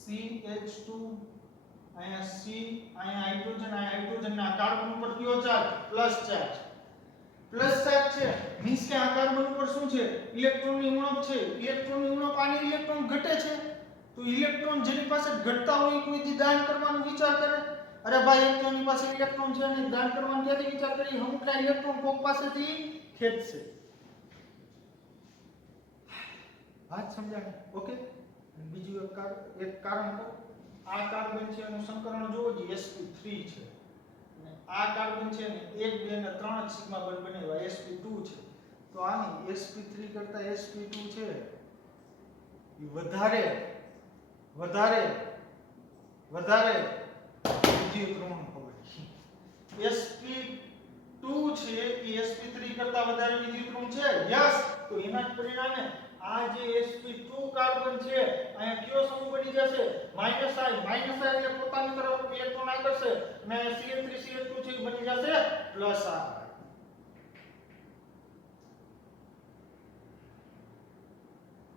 CH2 અહીંયા C, અહીંયા હાઇડ્રોજન, આ હાઇડ્રોજન ના કાર્બન ઉપર કયો charge? Plus charge. Plus charge છે મીન્સ કે આ કાર્બન ઉપર શું છે? ઇલેક્ટ્રોનની ઉણપ છે. ઇલેક્ટ્રોનની ઉણપ આની ઇલેક્ટ્રોન ઘટે છે, તો ઇલેક્ટ્રોન જેની પાસે ઘટતા હોય કોઈ દી દાન કરવાનો વિચાર કરે? અરે ભાઈ, એક તો એની પાસે ઇલેક્ટ્રોન છે ને દાન કરવાનો ક્યાંથી વિચાર કરી? હમણાં ઇલેક્ટ્રોન કોક પાસેથી ખેંચશે. વાત સમજાય? ઓકે, બીજું એક કારણ કહો. આ કાર્બન છે એનું સંકરણ જોવો જ sp3 છે, અને આ કાર્બન છે ને 1 2 અને 3 સિગ્મા બોન્ડ બનેવા sp2 છે. તો આની sp3 કરતા sp2 છે એ વધારે વિદ્યુત ઋણ હોય. sp2 છે એ sp3 કરતા વધારે વિદ્યુત ઋણ છે, યસ. તો એના જ પરિણામે આ જે sp2 કાર્બન છે અહીંયા કયો સમૂહ બની જશે? માઈનસ I એટલે પોતાની તરફ ઇલેક્ટ્રોન આકર્ષે, અને CH3 CH2 છે બની જશે પ્લસ I.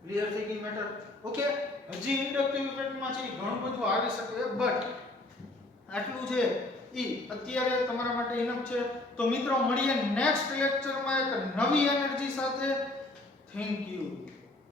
ક્લિયર થઈ ગઈ મેટર? ઓકે, હજી ઇન્ડક્ટિવ ઇફેક્ટમાં છે ઘણું બધું આવી શકે, બટ આટલું છે ઈ અત્યારે તમારા માટે ઇનફ છે. તો મિત્રો મળીએ નેક્સ્ટ લેક્ચરમાં એક નવી એનર્જી સાથે. Thank you.